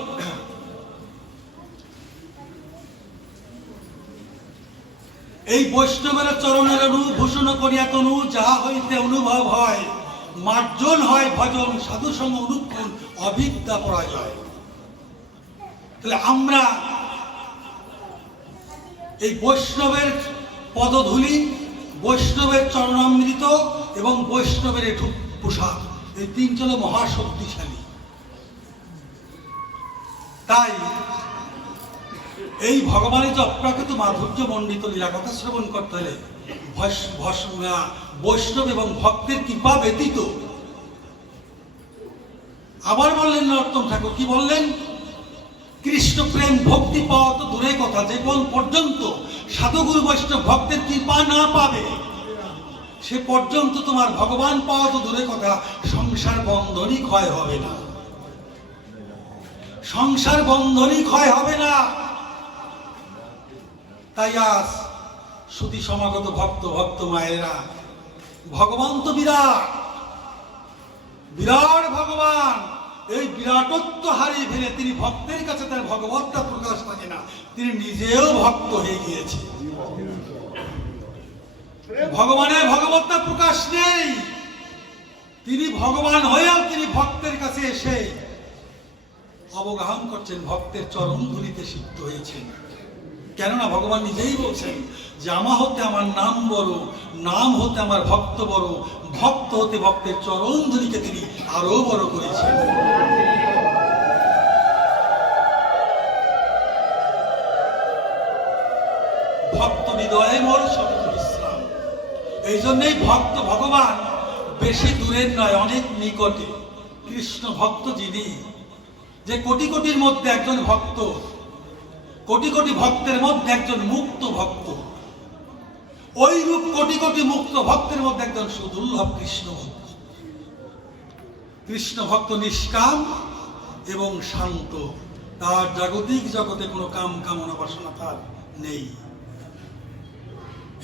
এই বৈষ্ণবের চরণের অনুভূষণ করিয়া তনু, যাহা হইতে অনুভব হয় মার্জন হয় ভজন, সাধু সঙ্গ অনুক্ষণ অবিদ্যা পরাজয়। তাহলে আমরা এই বৈষ্ণবের পদধূলি, বৈষ্ণবের চরণামৃত এবং বৈষ্ণবের পোশাক, এই তিনটি হল মহাশক্তিশালী। তাই এই ভগবানের যে অপ্রাকৃত মাধুর্য মণ্ডিত লীলা কথা শ্রবণ করতে হলে বৈষ্ণব এবং ভক্তের কৃপা ব্যতীত। আবার বললেন নরোত্তম ঠাকুর, কি বললেন? কৃষ্ণ প্রেম ভক্তি পাওয়া তো দূরের কথা, যে কোন পর্যন্ত সাধুগুরু বৈষ্ণব ভক্তের কৃপা না পাবে সে পর্যন্ত তোমার ভগবান পাওয়া তো দূরের কথা, সংসার বন্ধনই ক্ষয় হবে না। সংসার বন্ধনই ক্ষয় হবে না। তাই আজ সুধী সমাগত ভক্ত মায়েরা, ভগবান তো বিরাট বিরাট ভগবান। এই বিরাটত্ব হারিয়ে ফেলে তিনি ভক্তের কাছে তার ভগবত্তা প্রকাশ থাকে না, তিনি নিজেও ভক্ত হয়ে গিয়েছে। ভগবানের ভগবত্তা প্রকাশ নেই, তিনি ভগবান হয়েও তিনি ভক্তের কাছে এসে অবগাহন করছেন, ভক্তের চরণ ধুলিতে সিদ্ধ হয়েছেন। কেননা ভগবান নিজেই বলছেন যে আমা হতে আমার নাম বড়, নাম হতে আমার ভক্ত বড়, ভক্ত হতে ভক্তের চরণ ধুলিকে তিনি আরো বড় করেছেন। ভক্ত হৃদয়ে মোর সতত বিশ্রাম। এই জন্যই ভক্ত ভগবান বেশি দূরের নয়, অনেক নিকটে। কৃষ্ণ ভক্ত যিনি, যে কোটি কোটির মধ্যে একজন ভক্ত, কোটি কোটি ভক্তের মধ্যে একজন মুক্ত ভক্ত, ওই রূপ কোটি কোটি মুক্ত ভক্তের মধ্যে একজন সুদুর্লভ কৃষ্ণ ভক্ত। কৃষ্ণ ভক্ত নিষ্কাম এবং শান্ত, তার জাগতিক জগতে কোনো কাম কামনা বাসনা তার নেই।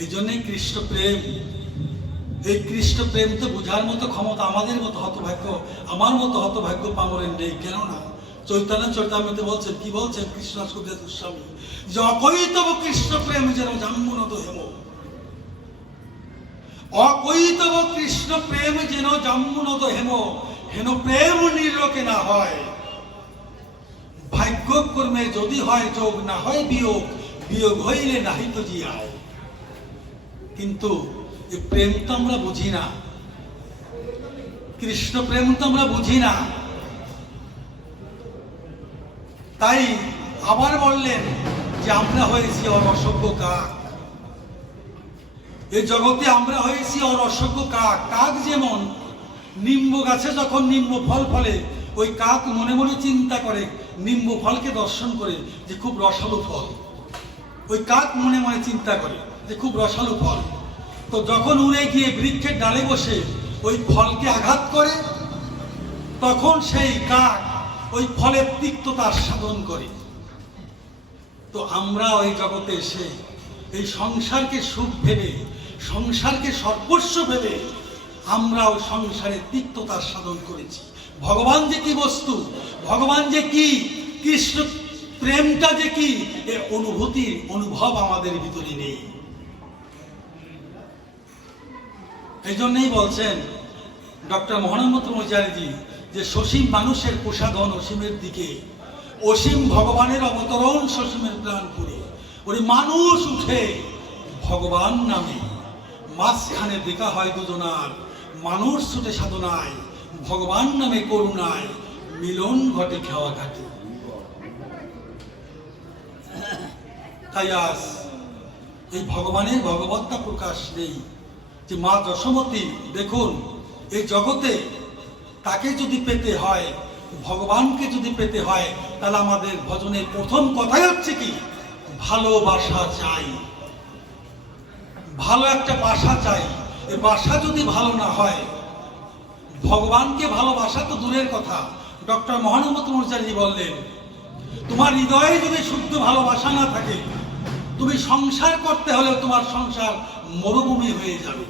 এই জন্যই কৃষ্ণ প্রেম, এই কৃষ্ণ প্রেম তো বোঝার মতো ক্ষমতা আমাদের মতো হতভাগ্য, আমার মতো হতভাগ্য পামরের নেই। কেননা চৈতন্য চরিতামৃতে বলছেন, কি বলছেন কৃষ্ণ সুখদেব গোস্বামী, যে অকৈতব কৃষ্ণ প্রেম যেন জাম্বুনত হেম। অকৈতব কৃষ্ণ প্রেম যেন জাম্বুনত হেম, হেন প্রেম নির্লোকে না হয়। ভাগ্য কর্মে যদি হয় যোগ, না হয় বিয়োগ, বিয়োগ হইলে নাহি তো জিয়ায়। কিন্তু এই প্রেম তো আমরা বুঝি না, কৃষ্ণ প্রেম তো আমরা বুঝি না। তাই আবার বললেন যে আমরা হয়েছি ওর অসভ্য কাক। এই জগতে আমরা হয়েছি ওর অসভ্য কাক। কাক যেমন নিম্ব গাছে যখন নিম্ব ফল ফলে, ওই কাক মনে মনে চিন্তা করে, নিম্ব ফলকে দর্শন করে যে খুব রসালো ফল। ওই কাক মনে মনে চিন্তা করে যে খুব রসালো ফল। তো যখন উড়ে গিয়ে বৃক্ষের ডালে বসে ওই ফলকে আঘাত করে, তখন সেই কাক ওই ফলের তিক্ততা সাধন করে। তো আমরা ওই জগতে এসে এই সংসারকে সুখ ভেবে, সংসারকে সর্বস্ব ভেবে আমরাও সংসারে তিক্ততার সাধন করেছি। ভগবান যে কি বস্তু, ভগবান যে কি, কৃষ্ণ প্রেমটা যে কি, এর অনুভব আমাদের ভিতরে নেই। এই জন্যই বলছেন ডক্টর মহানন্দ ব্রহ্মচারীজি যে সসীম মানুষের প্রসাধন অসীমের দিকে, অসীম ভগবানের অবতরণ সসীমের প্রাণ করে। ওই মানুষ উঠে ভগবান নামে, মাঝখানে দেখা হয় দুজনার, মানুষ ছুটে সাধনায়, ভগবান নামে করুণায়, মিলন ঘটে খাওয়া ঘাটে। তাই আজ এই ভগবানের ভগবত্তা প্রকাশ নেই। যে মা যশোমতী দেখুন, এই জগতে তাকে যদি পেতে হয়, ভগবানকে যদি পেতে হয়, তাহলে আমাদের ভজনের প্রথম কথাই হচ্ছে কি, ভালোবাসা চাই। ভালো একটা বাসা চাই। এই বাসা যদি ভালো না হয়, ভগবানকে ভালোবাসা তো দূরের কথা। ডক্টর মহানন্দ ব্রহ্মচারী বললেন, তোমার হৃদয়ে যদি শুদ্ধ ভালোবাসা না থাকে, তুমি সংসার করতে হলে তোমার সংসার মরুভূমি হয়ে যাবে।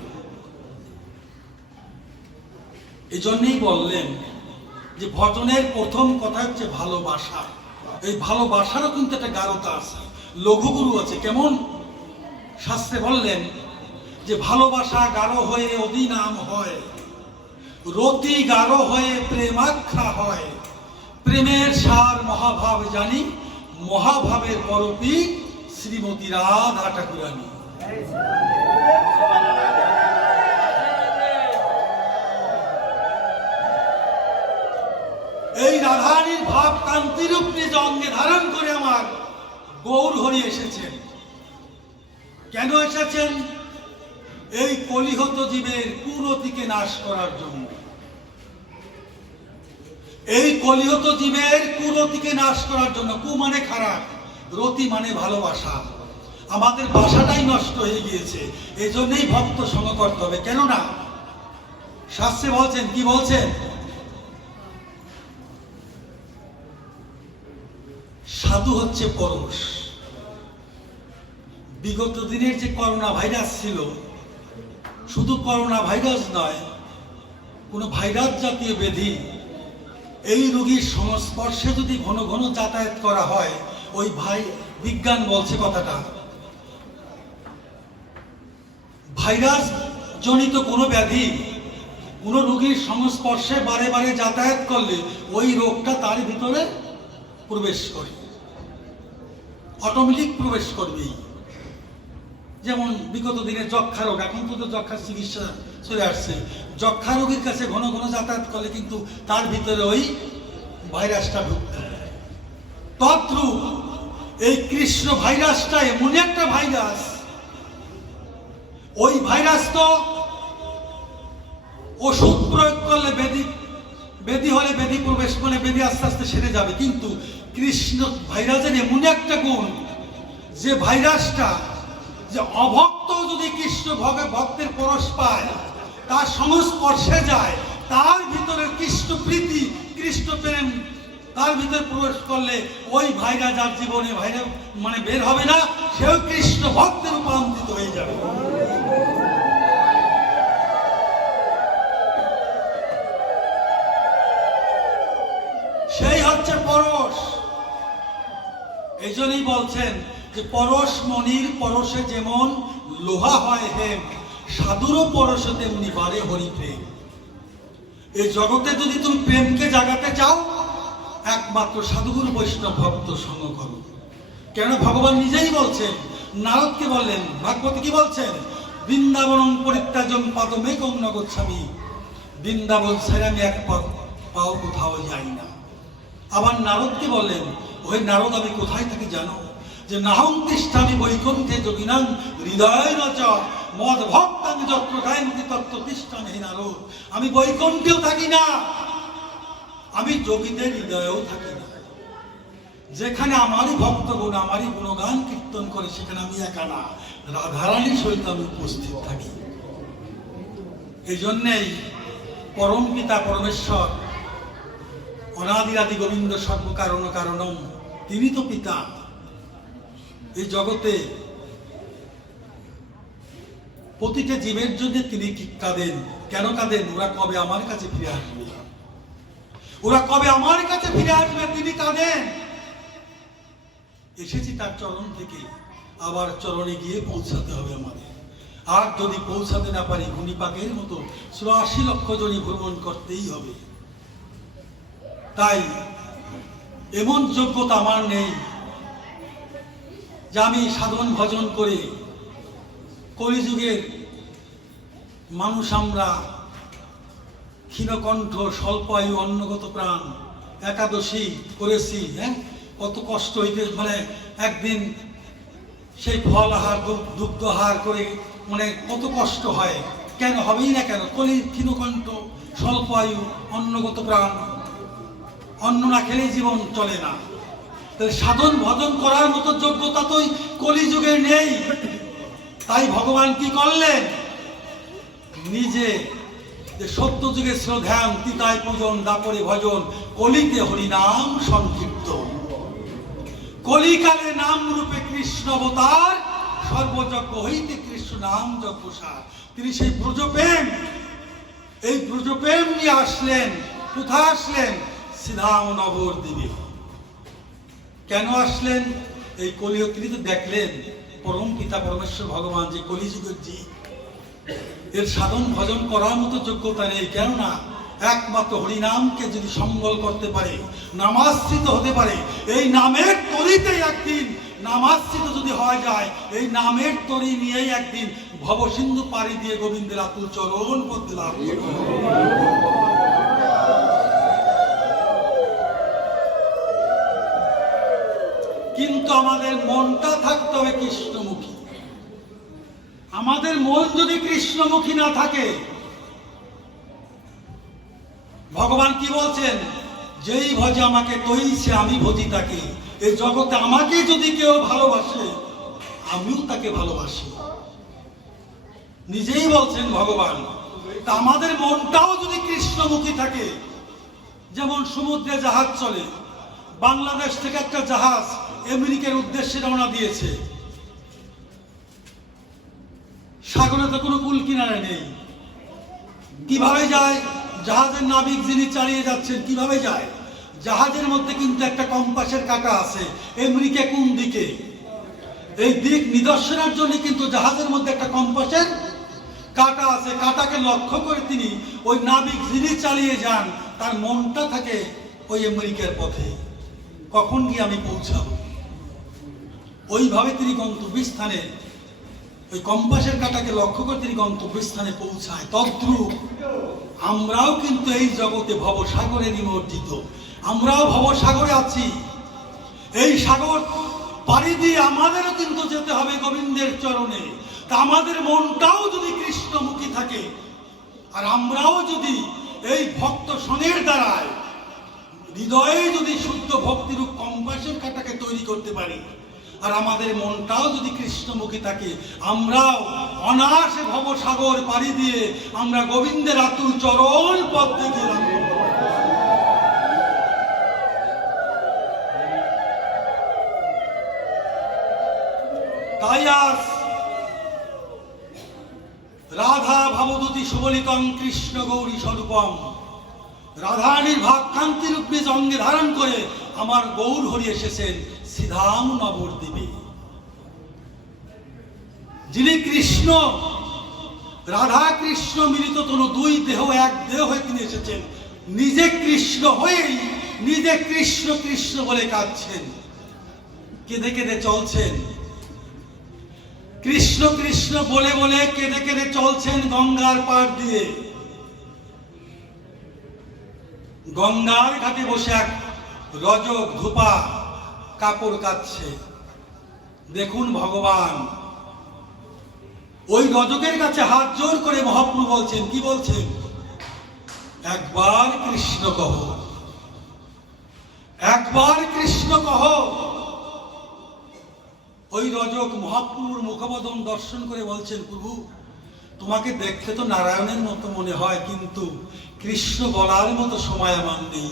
এই জন্যই বললেন যে ভজনের প্রথম কথা হচ্ছে ভালোবাসা। এই ভালোবাসারও কিন্তু একটা গাঢ়তা আছে, লঘুগুরু আছে। কেমন? শাস্ত্রে বললেন যে ভালোবাসা গাঢ় হয়ে অধিনাম হয়, রতি গাঢ় হয়ে প্রেমাখ্যা হয়। প্রেমের সার মহাভাব জানি, মহাভাবের পরপী শ্রীমতী রাধা ঠাকুরানী। এই রাধারানীর ভাব কান্তি রূপ নিজ অঙ্গে ধারণ করে আমার গৌর হরি এসেছেন। কেন এসেছেন? এই কলিহত জীবের কুরতিকে নাশ করার জন্য। এই কলিহত জীবের কুরতিকে নাশ করার জন্য। কু মানে খারাপ, রতি মানে ভালোবাসা। আমাদের বাসাটাই নষ্ট হয়ে গিয়েছে, এই জন্যই ভক্ত সঙ্গ করতে হবে। কেননা শাস্ত্রে বলছেন, কি বলছেন? সাধু হচ্ছে পরশ। বিগত দিনের যে করোনা ভাইরাস ছিল, শুধু করোনা ভাইরাস নয়, কোন ভাইরাস জাতীয় ব্যাধি, এই রোগীর সংস্পর্শে যদি ঘন ঘন যাতায়াত করা হয়, ওই বিজ্ঞান বলছে কথাটা, ভাইরাস জনিত কোনো ব্যাধি কোন রোগীর সংস্পর্শে বারে বারে যাতায়াত করলে ওই রোগটা তার ভিতরে প্রবেশ করে, অটোমেটিক প্রবেশ করবেই। যেমন বিগত দিনে যক্ষা রোগ, এখন তো যক্ষার চিকিৎসা চলে আসছে। যক্ষা রোগীর কাছে ঘন ঘন যাতায়াত করলে কিন্তু তার ভিতরে ওই ভাইরাসটা ঢুকতে হয়। তদ্রূপ এই কৃষ্ণ ভাইরাসটা এমন একটা ভাইরাস, ওই ভাইরাস তো ওষুধ প্রয়োগ করলে ব্যাধি হলে ব্যাধি প্রবেশ করলে ব্যাধি আস্তে আস্তে সেরে যাবে। কিন্তু কৃষ্ণ ভাইরাসের এমন একটা গুণ, যে ভাইরাসটা, যে অভক্ত যদি কৃষ্ণ ভক্তের পরশ পায়, তার সংস্পর্শে যায়, তার ভিতরে কৃষ্ণ প্রীতি, কৃষ্ণ প্রেম তার ভিতরে প্রবেশ করলে ওই ভাইরাস আর জীবনে ভাইরাস মানে বের হবে না, সেও কৃষ্ণ ভক্তে রূপান্তরিত হয়ে যাবে। সেই হচ্ছে পরশ। এই জন্যই বলছেন যে পরশ মনির পরশে যেমন লোহা হয় হেম, সাধুরও পরশে তেমনি বারে হরি প্রেম। এই জগতে যদি তুমি প্রেমকে জাগাতে চাও, একমাত্র সাধুগুরু বৈষ্ণব ভক্ত সঙ্গ করো। কেন? ভগবান নিজেই বলছেন, নারদকে বললেন, ভাগবত কি বলছেন? বৃন্দাবন পরিত্যাজং পাদমেকং ন গচ্ছামি। বৃন্দাবন ছেড়ে আমি এক পাও কোথাও যাই না। আবার নারদকে বললেন, ওই নারদ আমি কোথায় থাকি জানো? যে নাহং তিষ্ঠামি বৈকুণ্ঠে যোগিনাং হৃদয় নচ মদ ভক্তাং যত্র গায়ন্তি তত্ত্ব তিষ্ঠামি হে নারদ। আমি বৈকুণ্ঠেও থাকি না, আমি যোগীদের হৃদয়েও থাকি না। যেখানে আমারই ভক্তগণ আমারই গুণগান কীর্তন করে, সেখানে আমি একা না, রাধারানীর সহিত আমি উপস্থিত থাকি। এই জন্যেই পরম পিতা পরমেশ্বর অনাদিরাদি গোবিন্দ সর্বকারণ কারণম, তিনি তো পিতা। এই জগতে প্রতিটা জীবের জন্য তিনি কাঁদেন। কেন কাঁদেন? ওরা কবে আমার কাছে ফিরে আসবে, ওরা কবে আমার কাছে ফিরে আসবে, তিনি কাঁদেন। এসেছি তার চরণ থেকে, আবার চরণে গিয়ে পৌঁছাতে হবে আমাদের। আর যদি পৌঁছাতে না পারি, ঘূর্ণিপাকের মতো ৮৪ লক্ষ জনই ভ্রমণ করতেই হবে। তাই এমন যোগ্যতা আমার নেই যে আমি সাধন ভজন করে কলিযুগের মানুষ আমরা ক্ষীণকণ্ঠ, স্বল্প আয়ু, অন্নগত প্রাণ, একাদশী করেছি, কত কষ্ট হইতে, মানে একদিন সেই ফল আহার, দুগ্ধ আহার করে মানে কত কষ্ট হয়। কেন হবেই না কেন? কলি ক্ষীণকণ্ঠ, স্বল্প আয়ু, অন্নগত প্রাণ, অন্ন না খেলে জীবন চলে না। তাহলে সাধন ভজন করার মতো যোগ্যতা তো কলিযুগে নেই। তাই ভগবান কি করলেন? নিজে যে সত্য যুগে ছিল ধ্যান, তিতায় পূজন, দাপরে ভজন, কলিতে হরিনাম সংকীর্তন। কলিকালে নাম রূপে কৃষ্ণ অবতার, সর্বযজ্ঞ হইতে কৃষ্ণ নাম যজ্ঞসার। তিনি সেই ব্রজপ্রেম, এই ব্রজপ্রেম নিয়ে আসলেন। কোথায় আসলেন? শ্রীধাম নবদ্বীপে। কেন আসলেন? এই কলিযুগ তিনি তো দেখলেন পরম পিতা পরমেশ্বর ভগবান যে কলিযুগের জীব, এর সাধন ভজন করার মতো যোগ্যতা নেই। কেননা একমাত্র হরিনামকে যদি সম্বল করতে পারে, নামাশ্রিত হতে পারে, এই নামের তরিতেই একদিন নামাশ্রিত যদি হওয়া যায়, এই নামের তরি নিয়েই একদিন ভবসিন্ধু পাড়ি দিয়ে গোবিন্দের আতুল চরণ পদ্মে লাভ করবে। কিন্তু আমাদের মনটা থাকতে হবে কৃষ্ণমুখী। আমাদের মন যদি কৃষ্ণমুখী না থাকে, ভগবান কি বলছেন? যেই ভজে আমাকে তৈ সে আমি ভজি তাকে। এই জগতে আমাকে যদি কেউ ভালোবাসে, আমিও তাকে ভালোবাসি, নিজেই বলছেন ভগবান। তা আমাদের মনটাও যদি কৃষ্ণমুখী থাকে, যেমন সমুদ্রে জাহাজ চলে, বাংলাদেশ থেকে একটা জাহাজ আমেরিকার উদ্দেশ্যে রওনা দিয়েছে, সাগরে তো কোনো কুল কিনারে নেই, কিভাবে যায়? জাহাজের নাবিক যিনি চালিয়ে যাচ্ছেন কিভাবে যায়? জাহাজের মধ্যে কিন্তু একটা কম্পাসের কাঁটা আছে, আমেরিকা কোন দিকে, এই দিক নিদর্শনের জন্য কিন্তু জাহাজের মধ্যে একটা কম্পাসের কাঁটা আছে। কাঁটাকে লক্ষ্য করে তিনি, ওই নাবিক যিনি চালিয়ে যান, তার মনটা থাকে ওই আমেরিকার পথে, কখন গিয়ে আমি পৌঁছাবো। ওইভাবে তিনি গন্তব্যস্থানে, ওই কম্পাসের কাঁটাকে লক্ষ্য করে তিনি গন্তব্যস্থানে পৌঁছায়। তদ্রূপ আমরাও কিন্তু এই জগতে ভবসাগরে নিমজ্জিত, আমরাও ভবসাগরে আছি। এই সাগর পাড়ি দিয়ে আমাদেরও কিন্তু যেতে হবে গোবিন্দের চরণে। তা আমাদের মনটাও যদি কৃষ্ণমুখী থাকে, আর আমরাও যদি এই ভক্ত সনের দ্বারায় হৃদয়ে যদি শুদ্ধ ভক্তিরূপ কম্পাসের কাঁটাকে তৈরি করতে পারি, আর আমাদের মনটাও যদি কৃষ্ণমুখী থাকে, আমরাও অনায়াসে ভবসাগর পাড়ি দিয়ে আমরা গোবিন্দের আতুল চরণ পথ থেকে লাভ করব। তাই আজ রাধা ভাবদূতি সুবলিতং কৃষ্ণ গৌরী স্বরূপম, রাধারানীর ভাবকান্তি রূপ নিজ অঙ্গে ধারণ করে আমার গৌর হরি এসেছেন শ্রীধাম নবদ্বীপে। যিনি কৃষ্ণ, রাধা কৃষ্ণ মিলিত তনু, দুই দেহ এক দেহ হয়ে তিনি এসেছেন। নিজে কৃষ্ণ হয়েই নিজে কৃষ্ণ কৃষ্ণ বলে কাঁদছেন, কেঁদে কেঁদে চলছেন। কৃষ্ণ কৃষ্ণ বলে বলে কেঁদে কেঁদে চলছেন গঙ্গার পাড় দিয়ে। গঙ্গার ঘাটে বসে এক রজক ধূপা কাপড় কাচ্ছে। দেখুন ভগবান ওই রজকের কাছে হাত জোর করে মহাপ্রভু বলছেন, কি বলছেন? একবার কৃষ্ণ কহ, একবার কৃষ্ণ কহ। ওই রজক মহাপ্রভুর মুখবদন দর্শন করে বলছেন, প্রভু তোমাকে দেখতে তো নারায়ণের মতো মনে হয়, কিন্তু কৃষ্ণ বলার মতো সময় আমার নেই।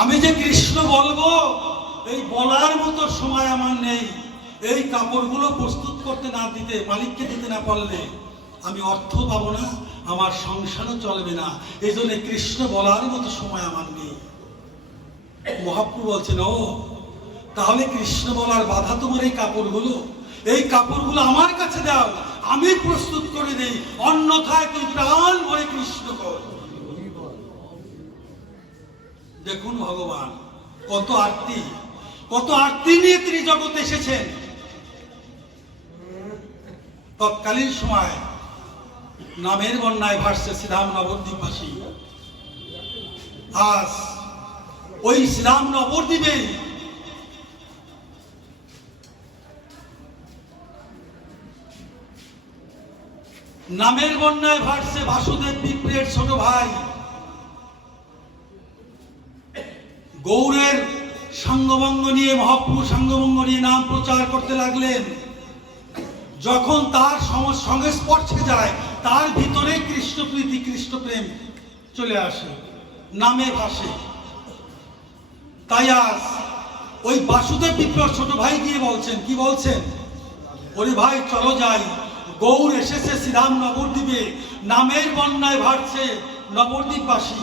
আমি যে কৃষ্ণ বলবো এই বলার মতো সময় আমার নেই। এই কাপড়গুলো প্রস্তুত করতে না দিতে, মালিককে দিতে না পারলে আমি অর্থ পাবো না, আমার সংসারও চলবে না, এই জন্য কৃষ্ণ বলার মতো সময় আমার নেই। মহাপ্রভু বলছেন, ও তাহলে কৃষ্ণ বলার বাধা তোমার এই কাপড়গুলো আমার কাছে দাও, আমি প্রস্তুত করে দেই, অন্যথায় তুই প্রাণ ভরে কৃষ্ণ কর। দেখুন ভগবান কত আরতি নিয়ে তিনি জগতে এসেছেন। তৎকালীন সময় নামের বন্যায় ভাসছে শ্রীধাম নবদ্বীপবাসী। আজ ওই শ্রীধাম নবদ্বীপে নামের বন্যায় ভাসছে বাসুদেব বিপ্রের ছোট ভাই। গৌরের সাঙ্গভঙ্গ নিয়ে, মহাপ্রভু সাঙ্গভঙ্গ নিয়ে নাম প্রচার করতে লাগলেন। যখন তার সংস্পর্শে যায় তার ভিতরে কৃষ্ণ প্রীতি, কৃষ্ণ প্রেম চলে আসে, নামে ভাসে। তাই আজ ওই বাসুদেব বিপ্রর ছোট ভাই গিয়ে বলছেন, কি বলছেন? ওরে ভাই চলো যাই, গৌর এসেছে শ্রীধাম নবদ্বীপে, নামের বন্যায় ভাসছে নবদ্বীপবাসী।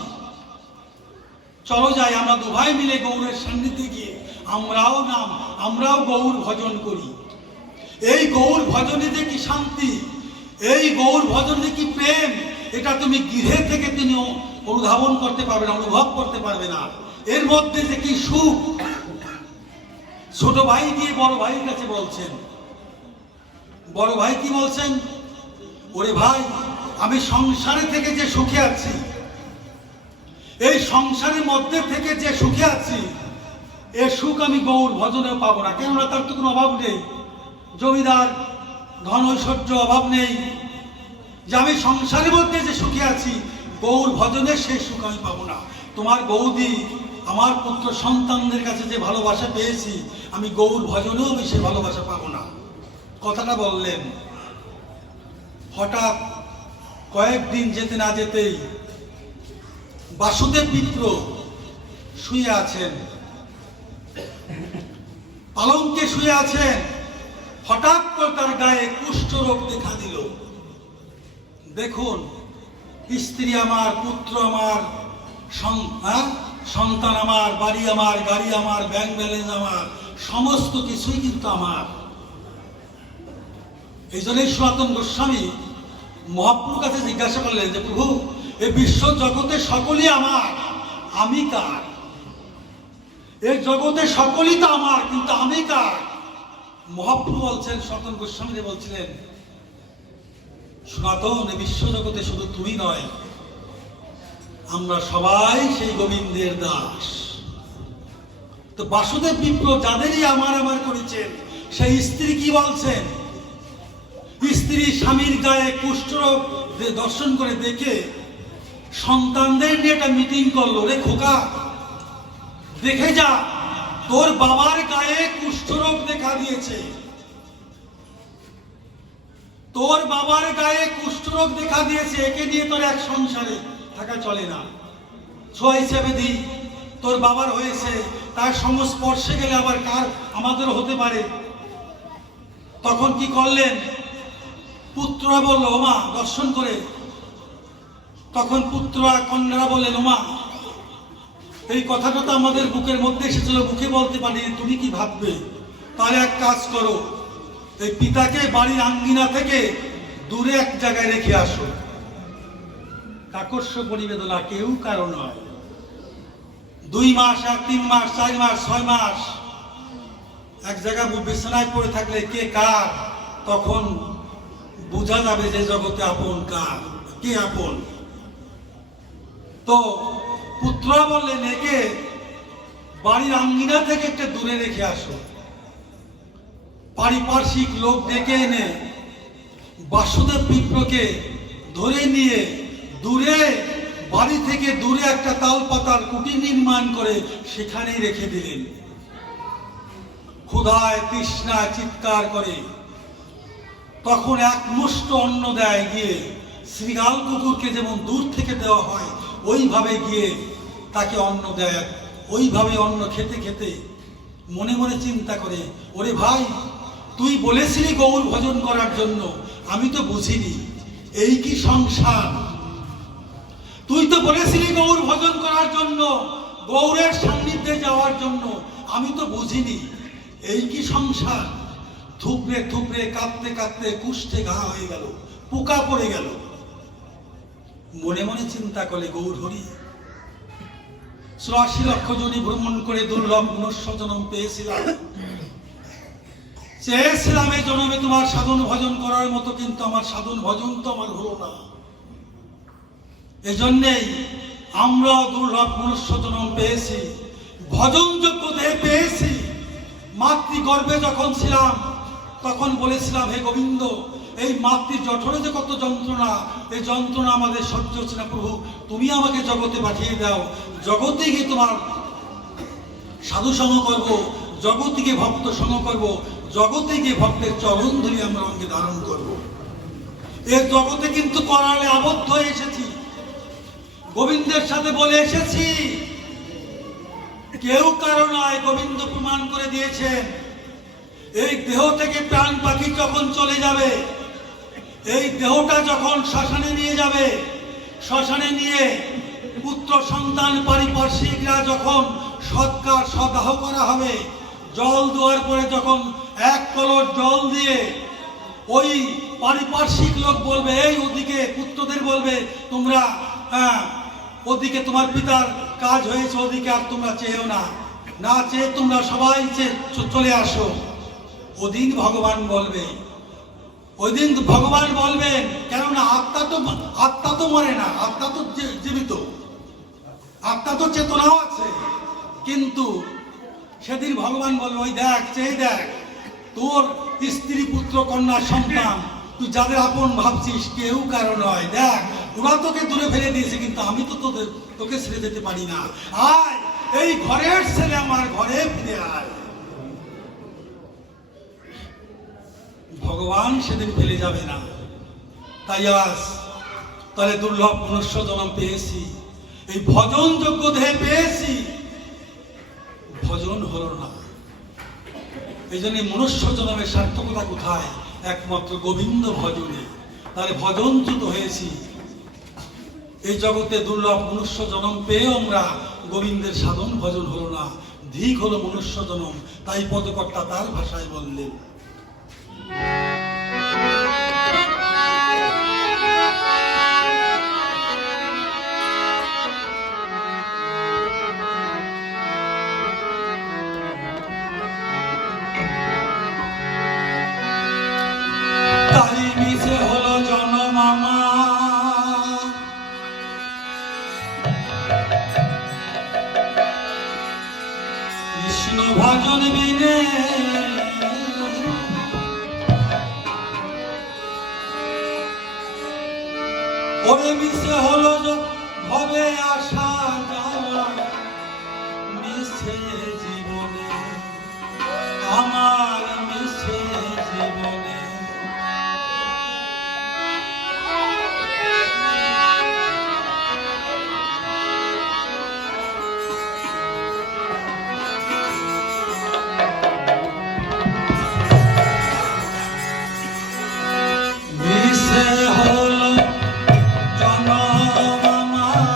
চলো যাই, আমরা দু ভাই মিলে গৌরের সান্নিধ্যে গিয়ে আমরাও গৌর ভজন করি। এই গৌর ভজনে যে কি শান্তি, এই গৌর ভজনে কি প্রেম, এটা তুমি গৃহে থেকে তিনি অনুধাবন করতে পারবে না, অনুভব করতে পারবে না। এর মধ্যে যে কি সুখ। ছোট ভাই গিয়ে বড় ভাইয়ের কাছে বলছেন। বড় ভাই কি বলছেন? ওরে ভাই, আমি সংসারে থেকে যে সুখে আছি, এই সংসারের মধ্যে থেকে যে সুখে আছি, এ সুখ আমি গৌর ভজনেও পাবো না। কেননা তার তো কোনো অভাব নেই, জমিদার ধন ঐশ্বর্য অভাব নেই। যে আমি সংসারের মধ্যে যে সুখে আছি, গৌর ভজনের সেই সুখ আমি পাবো না। তোমার বৌদি, আমার পুত্র সন্তানদের কাছে যে ভালোবাসা পেয়েছি, আমি গৌর ভজনেও আমি সে ভালোবাসা পাবো না। কথাটা বললেন। হঠাৎ কয়েকদিন যেতে না যেতেই বাসুদেব বিপ্র শুয়ে আছেন, পালঙ্কে শুয়ে আছেন। হঠাৎ করে তার গায়ে কুষ্ঠরোগ দেখা দিল। দেখুন, স্ত্রী আমার, পুত্র আমার, সন্তান আমার, বাড়ি আমার, গাড়ি আমার, ব্যাংক ব্যালেন্স আমার, সমস্ত কিছুই কিন্তু আমার। এই জন্যই সনাতন গোস্বামী মহাপ্রভুর কাছে জিজ্ঞাসা করলেন যে, প্রভু, এই বিশ্ব জগতে সকলই আমার, আমি কার? এই জগতে সকলই তো আমার, কিন্তু আমি কার? মহাপ্রভু বলছেন, সনাতন গোস্বামী বলছিলেন, সনাতন, এই বিশ্ব জগতে শুধু তুমি নয়, আমরা সবাই সেই গোবিন্দের দাস। তো বাসুদেব বিপ্র যাদেরই আমার করেছেন, সেই স্ত্রী কি বলছেন? স্ত্রী স্বামীর গায়ে কুষ্ঠরোগ দর্শন করে দেখে সন্তানদের নিয়ে একটা মিটিং করলো। রে খোকা, দেখে যা, তোর বাবার গায়ে কুষ্ঠরোগ দেখা দিয়েছে, তোর বাবার গায়ে কুষ্ঠরোগ দেখা দিয়েছে, একে নিয়ে তোর এক সংসারে থাকা চলে না। ছোঁয়া হিসেবে দি, তোর বাবার হয়েছে, তার সংস্পর্শে গেলে আবার কার আমাদেরও হতে পারে। তখন কি করলেন? পুত্ররা বলল, ওমা, দর্শন করে। তখন পুত্ররা, কন্যারা বললেন, ওমা, এই কথাটা তো আমাদের বুকের মধ্যে এসেছিল, মুখে বলতে পারি, তুমি কি ভাববে? তাহলে এক কাজ করো, এই পিতাকে বাড়ির আঙ্গিনা থেকে দূরে এক জায়গায় রেখে আসো। কাকস্য পরিবেদনা, কেউ কারো নয়। 2 মাস, 3 মাস, 4 মাস, 6 মাস এক জায়গায় বিছানায় পড়ে থাকলে কে কার, তখন বোঝা যাবে যে জগতে আপন কার, কে আপন। তো পুত্ররা বললেন, একে বাড়ির আঙ্গিনা থেকে একটু দূরে রেখে আসো। পারিপার্শ্বিক লোক ডেকে এনে বাসুদেব বিপ্রকে ধরে নিয়ে দূরে, বাড়ি থেকে দূরে একটা তালপাতার কুটির নির্মাণ করে সেখানেই রেখে দিলেন। ক্ষুধায় তৃষ্ণায় চিৎকার করে তখন এক মুষ্ট অন্ন দেয় গিয়ে, শ্রীগাল কুকুরকে যেমন দূর থেকে দেওয়া হয় ওইভাবে গিয়ে তাকে অন্ন দেয়। ওইভাবে অন্ন খেতে খেতে মনে মনে চিন্তা করে, ওরে ভাই, তুই বলেছিলি গৌর ভজন করার জন্য, আমি তো বুঝিনি, এই কি সংসার, বলেছিলি গৌর ভজন করার জন্য, গৌরের সান্নিধ্যে যাওয়ার জন্য। আমি তো বুঝিনি এই কি সংসার। থুপড়ে থুপড়ে কাঁদতে কাঁদতে কুষ্ঠে ঘা হয়ে গেল, পোকা পড়ে গেল। মনে মনে চিন্তা করে গৌর হরি ৮৪ লক্ষ জনি ভ্রমণ করে দুর্লভ মনুষ্য জন্ম পেয়েছিলাম, চেয়েছিলাম এই জন্মে তোমার সাধন ভজন করার মতো, কিন্তু আমার সাধন ভজন তো আমার হলো না। এজন্যেই আমরা দুর্লভ মনুষ্য জন্ম পেয়েছি, ভজনযোগ্য দেহ পেয়েছি। মাতৃগর্ভে যখন ছিলাম তখন বলেছিলাম, হে গোবিন্দ, এই মাতৃ জঠরে যে কত যন্ত্রণা, এই যন্ত্রণা আমাদের সহ্য হচ্ছে না প্রভু, তুমি আমাকে জগতে পাঠিয়ে দাও। জগতে গিয়ে তোমার সাধু সঙ্গ করব, জগতে গিয়ে ভক্ত সঙ্গ করব, জগতে গিয়ে ভক্তের চরণ ধরি আমরা অঙ্গে ধারণ করব। এই জগতে কিন্তু করালে আবদ্ধ হয়ে এসেছি, গোবিন্দের সাথে বলে এসেছি। কেউ কারো নয়, গোবিন্দ প্রমাণ করে দিয়েছেন। এই দেহ থেকে প্রাণ পাখি যখন চলে যাবে, এই দেহটা যখন শ্মশানে নিয়ে যাবে, শ্মশানে নিয়ে পুত্র সন্তান পারিপার্শ্বিকরা যখন সৎকার সদাহ করা হবে, জল দেওয়ার পরে যখন এক কলস জল দিয়ে ওই পারিপার্শ্বিক লোক বলবে, এই ওদিকে পুত্রদের বলবে, তোমরা ওদিকে তোমার পিতার কাজ হয়েছে, ওদিকে আর তোমরা চেয়েও না, না চেয়ে তোমরা সবাই চলে আসো। ওদিন ভগবান বলবে, ওই দিন ভগবান বলবেন, কেননা আত্মা তো মরে না, আত্মা তো জীবিত, আত্মা তো চেতনাও আছে। কিন্তু সেদিন ভগবান বলবে, ওই দেখ, চেয়ে দেখ, তোর স্ত্রী পুত্র কন্যা সন্তান তুই যাদের আপন ভাবছিস কেউ কারো নয়, দেখ ওরা তোকে দূরে ফেলে দিয়েছে, কিন্তু আমি তো তোকে ছেড়ে যেতে পারি না। আয়, এই ঘরের ছেলে আমার ঘরে ফিরে আয়। ভগবান সেদিন ফেলে যাবে না। তাই আজ তাহলে দুর্লভ মনুষ্য জন্ম পেয়েছি, এই ভজন যোগ্য দেহে পেয়েছি, ভজন হলো না। এই জন্য মনুষ্য জন্মের সার্থকতা কোথায়? একমাত্র গোবিন্দ ভজনে। তাহলে ভজনচ্যুত হয়েছি। এই জগতে দুর্লভ মনুষ্য জন্ম পেয়েও আমরা গোবিন্দের সাধন ভজন হলো না, ধিক হলো মনুষ্য জন্ম। তাই পদকর্তা তার ভাষায় বললেন, তাই মিছে হলো জন্ম আমার, কৃষ্ণ ভজন বিনে ওরে মিছে হলো ভবে আসা যাওয়া, মিছে জীবনে আমার, মিছে জীবনে। মিছে হলো জন্ম আমার,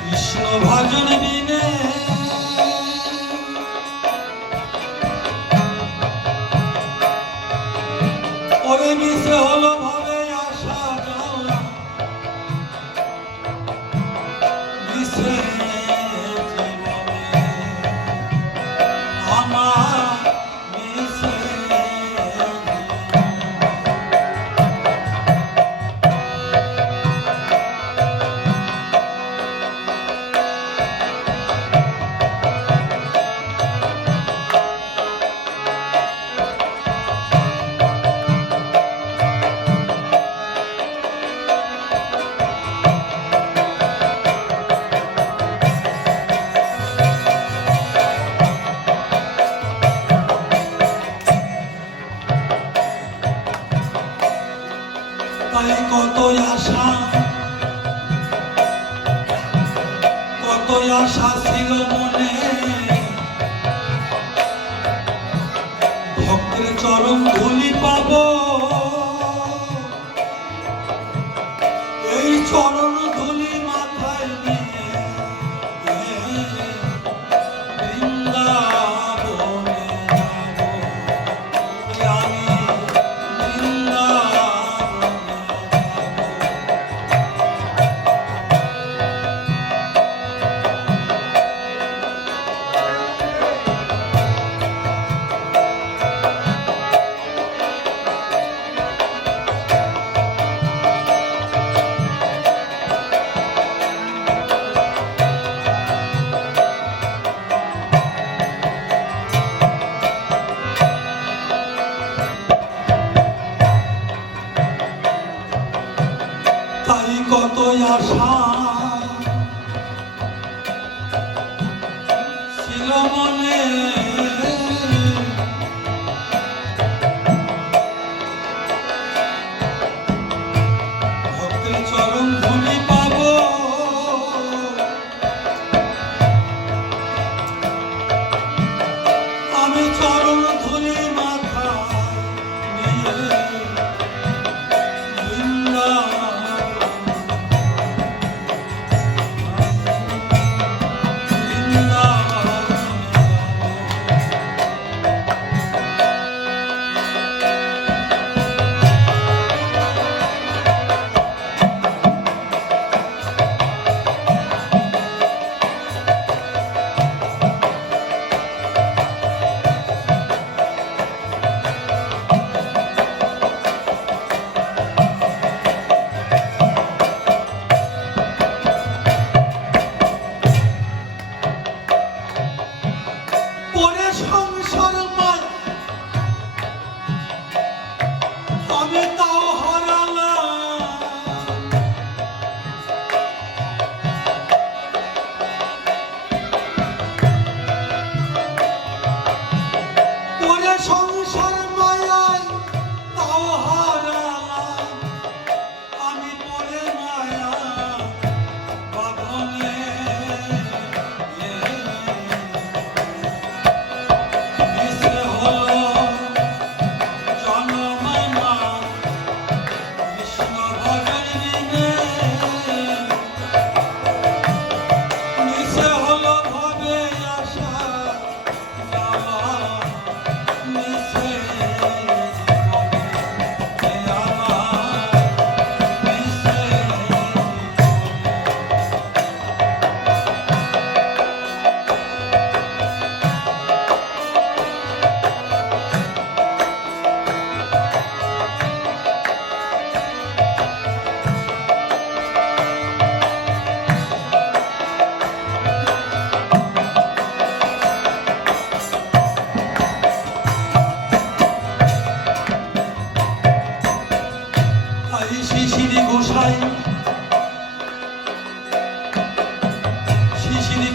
কৃষ্ণ ভজন বিনে ওরে মিছে হলো ভাবে আসা যাওয়া, মিছে জীবনে আমার, মিছে তাই কত আশা, কত আশা ছিল মনে, ভক্তের চরণ ধুলি পাবো,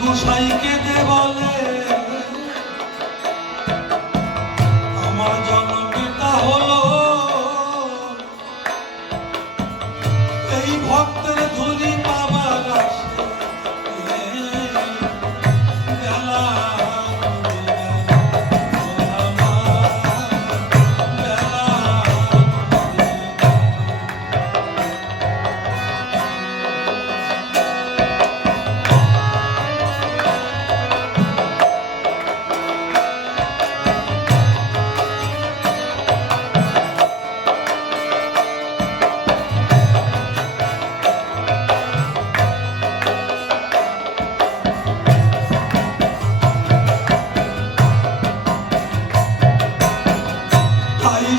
গোসাই কেঁদে বলে আমার জন্মটা হলো এই ভক্তের ধুলি পাবার আশে বেলা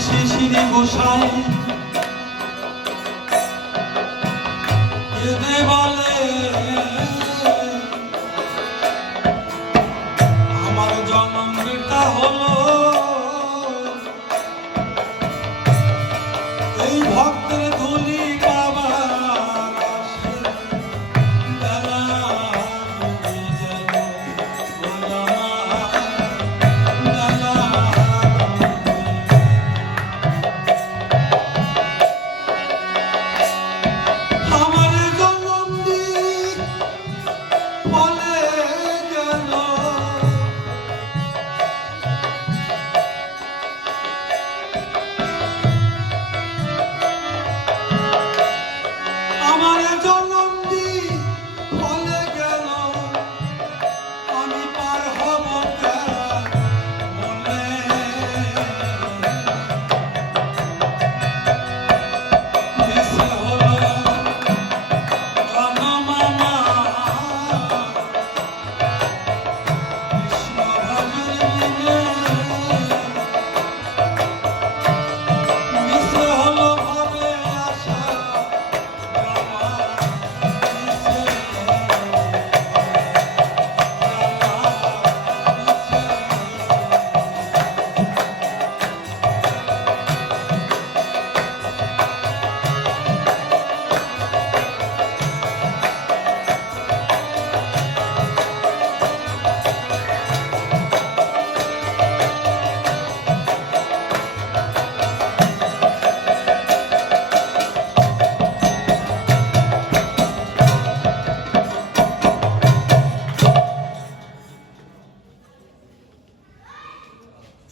শিশিরে গোসাই কেঁদে বলে আমার জন্মটা হলো এই ভক্তের ধুলি পাবার আশে বেলা ডুবে গেল বেলা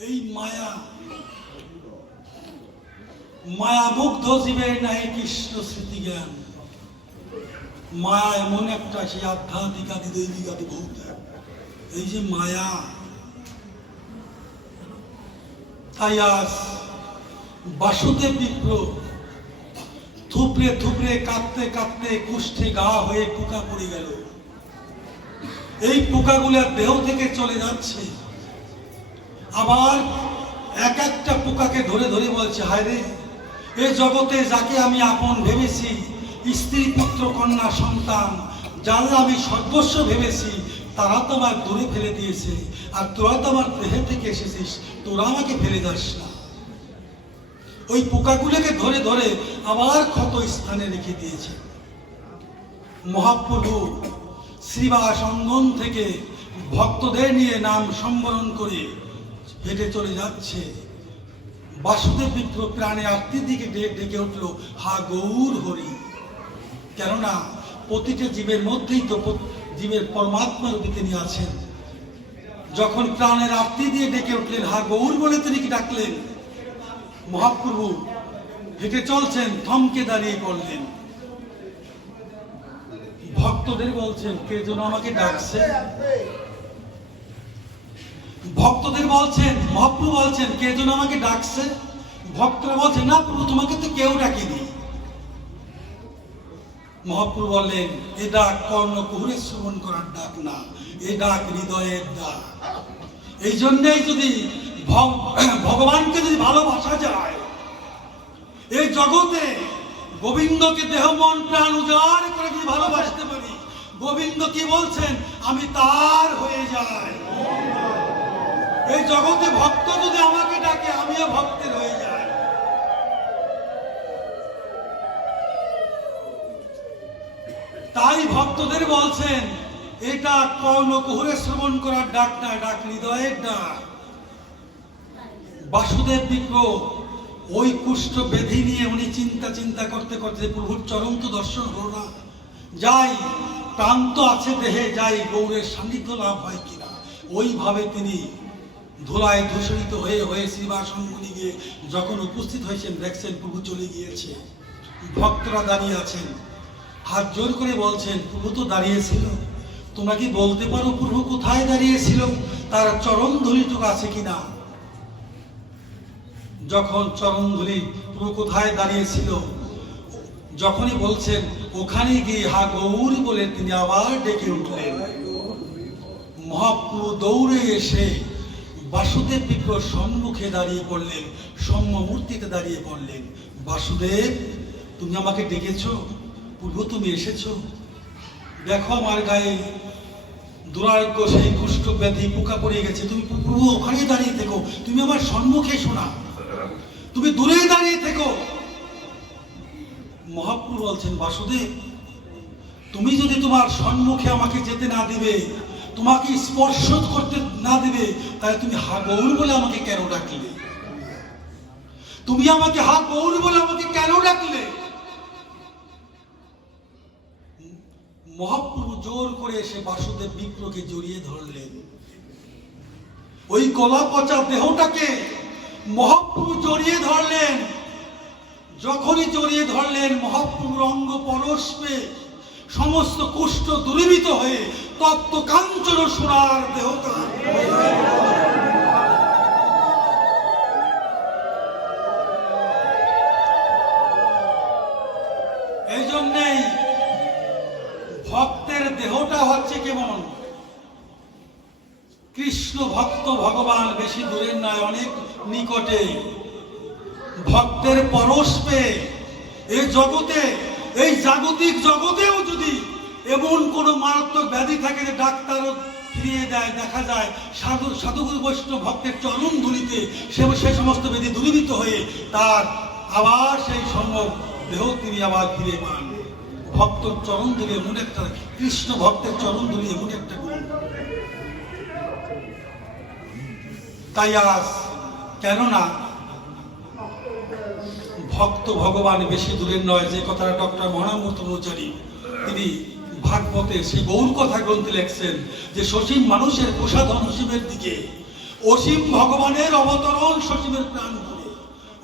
এই মায়া মায়ামুগ্ধ জীবের নাই কৃষ্ণ স্মৃতি জ্ঞান। মায়া এমন একটা সেই আধ্যাত্মিক আদি দৈবিক আদি ভৌতিক এই যে মায়া। তাই আজ বাসুদেব বিপ্র থুপড়ে থুপড়ে কাঁদতে কাঁদতে কুষ্ঠে গা হয়ে পোকা পড়ে গেল। এই পোকাগুলো দেহ থেকে চলে যাচ্ছে, আবার এক একটা পোকাকে ধরে ধরে বলছে হায় রে এই জগতে যাকে আমি আপন ভেবেছি, স্ত্রী পুত্র কন্যা সন্তান যারা আমি সর্বস্ব ভেবেছি, তারা তো আমার দূরে ফেলে দিয়েছে, আর তোরা তো আমার দেহে থেকে এসেছিস, তোরা আমাকে ফেলে যাস না। ওই পোকাগুলোকে ধরে ধরে আবার ক্ষত স্থানে রেখে দিয়েছে। মহাপ্রভু শ্রীবাস অঙ্গন থেকে ভক্তদের নিয়ে নাম সম্বরণ করে হেঁটে চলে যাচ্ছে। বাসুদেব বিপ্র প্রাণে আত্মীর দিকে ডেকে উঠল, হা গৌর হরি। কেননা প্রতিটা জীবের মধ্যেই তো জীবের পরমাত্মা রূপে তিনি আছেন। যখন প্রাণের আত্মী দিয়ে ডেকে উঠলেন, হা গৌর বলে তিনি কি ডাকলেন, মহাপ্রভু হেঁটে চলছেন, থমকে দাঁড়িয়ে পড়লেন। ভক্তদের বলছেন কে যেন আমাকে ডাকছে। ভক্তদের বলছেন, মহাপ্রভু বলছেন কে যেন আমাকে ডাকছে। ভক্তরা বলছেন না প্রভু তোমাকে তো কেউ ডাকেনি। মহাপ্রভু বললেন এ ডাক কর্ণকুহরে শ্রবণ করার ডাক না, এ ডাক হৃদয়ের ডাক। এই জন্যই যদি ভগবানকে যদি ভালোবাসা যায়, এই জগতে গোবিন্দকে দেহ মন প্রাণ উজাড় করে যদি ভালোবাসতে পারি, গোবিন্দ কি বলছেন, আমি তার হয়ে যাই। এই জগতে ভক্ত যদি আমাকে ডাকে, আমিও ভক্তের হয়ে যাই। তাই ভক্তদের বলছেন এটা কর্ণকুহরে শ্রবণ করার ডাক না, ডাক হৃদয়ের ডাক। বাসুদেব বিপ্র ওই কুষ্ঠ বেধি নিয়ে উনি চিন্তা করতে করতে প্রভুর চরণ তো দর্শন হলো না। যাই প্রাণ তো আছে দেহে, যাই গৌরের সান্নিধ্য লাভ হয় কিনা। ওইভাবে তিনি ধুলায় ধূসরিত হয়ে হয়ে শ্রীবাসঙ্গনে গিয়ে যখন উপস্থিত হয়েছেন, দেখছেন প্রভু চলে গিয়েছে। ভক্তরা দাঁড়িয়ে আছেন, হাত জোর করে বলছেন, প্রভু তো দাঁড়িয়েছিল, তোমরা কি বলতে পারো প্রভু কোথায় দাঁড়িয়েছিল, তার চরণ ধুলিটুকু আছে কিনা? যখন চরণ ধুলি প্রভু কোথায় দাঁড়িয়েছিল, যখনই বলছেন ওখানে গিয়ে হা গৌর বলে তিনি আবার ডেকে উঠলেন। মহাপ্রভু দৌড়ে এসে বাসুদেব বিপ্রর সম্মুখে দাঁড়িয়ে পড়লেন, সম্মূর্তিতে দাঁড়িয়ে পড়লেন। বাসুদেব, তুমি আমাকে ডেকেছো? প্রভু তুমি এসেছো? দেখো আমার গায়ে দুরারোগ্য সেই কুষ্ঠ ব্যাধি পোকা পড়ে গেছে, তুমি প্রভু ওখানেই দাঁড়িয়ে থেকো, তুমি আমার সম্মুখে শোনা, তুমি দূরে দাঁড়িয়ে থেকো। মহাপ্রভু বলছেন, বাসুদেব, তুমি যদি তোমার সম্মুখে আমাকে যেতে না দিবে, তোমাকে স্পর্শ করতে না দিবে, তাহলে তুমি হা গৌর বলে আমাকে কেন ডাকলে? তুমি আমাকে হা গৌর বলে আমাকে কেন ডাকলে? মহাপ্রভু জোর করে এসে বাসুদেব বিপ্রকে জড়িয়ে ধরলেন। ওই গলা পচা দেহটাকে মহাপ্রভু জড়িয়ে ধরলেন। যখনই জড়িয়ে ধরলেন, মহাপ্রভুর অঙ্গ পরশে সমস্ত কুষ্ঠ দূরীভূত হয়ে তপ্ত কাঞ্চন সোনার দেহটা এই জন্যেই ভক্তের দেহটা হচ্ছে কেমন? কৃষ্ণ ভক্ত ভগবান বেশি দূরের নয়, অনেক নিকটে। ভক্তের পরশ পেয়ে এই জগতে, এই জাগতিক জগতেও যদি এমন কোন মারাত্মক ব্যাধি থাকে যে ডাক্তারও ফিরিয়ে দেয়, দেখা যায় সাধুগুরু বৈষ্ণব ভক্তের চরণ ধুলিতে সে সমস্ত ব্যাধি দূরীভূত হয়ে তার আবার সেই সম্ভব দেহ তিনি আবার ফিরে পান। ভক্তর চরণ ধুলি এমন একটা, কৃষ্ণ ভক্তের চরণ ধুলি এমন একটা গুণ। তাই আজ কেননা ভক্ত ভগবান বেশি দূরের নয়, যে কথাটা ডক্টর মহানামূর্ত অনুচারী তিনি ভাগবতে সেই গৌর কথা গ্রন্থে লেখছেন যে সসীম মানুষের প্রসাধন অসীমের দিকে, অসীম ভগবানের অবতরণ সসীমের প্রাণ ধরে।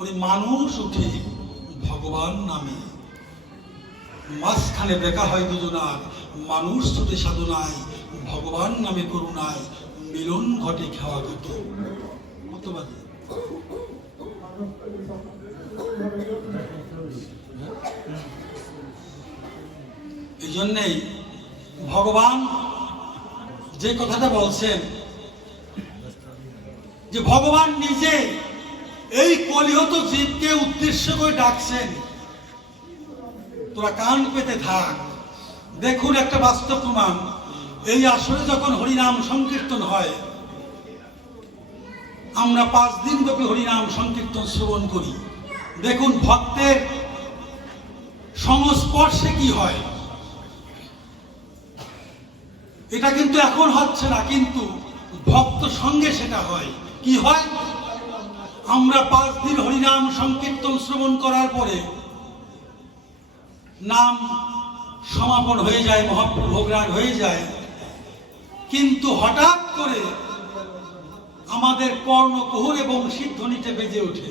ওই মানুষ উঠে ভগবান নামে, মাঝখানে দেখা হয় দুজনার, মানুষ ছুটে সাধনায়, ভগবান নামে করুণায়, মিলন ঘটে খাওয়া ঘটে। কত বাজে? এই জন্যেই ভগবান যে কথাটা বলছেন যে ভগবান নিজে এই কলিহত জীবকে উদ্দেশ্য করে ডাকছেন, তোরা কান পেতে থাক। দেখুন একটা বাস্তব প্রমাণ, এই আসরে যখন হরিনাম সংকীর্তন হয়, আমরা 5 দিন ব্যাপী হরিনাম সংকীর্তন শ্রবণ করি। দেখুন ভক্তের সংস্পর্শে কি হয়। এটা কিন্তু এখন হচ্ছে না, কিন্তু ভক্ত সঙ্গে সেটা হয়। কি হয়? আমরা 5 দিন হরিনাম সংকীর্তন শ্রবণ করার পরে নাম সমাপন হয়ে যায়, মহাপ্রভু ভোগরাগ হয়ে যায়, কিন্তু হঠাৎ করে আমাদের কর্ণকুহর এবং সিদ্ধনিতে বেজে ওঠে।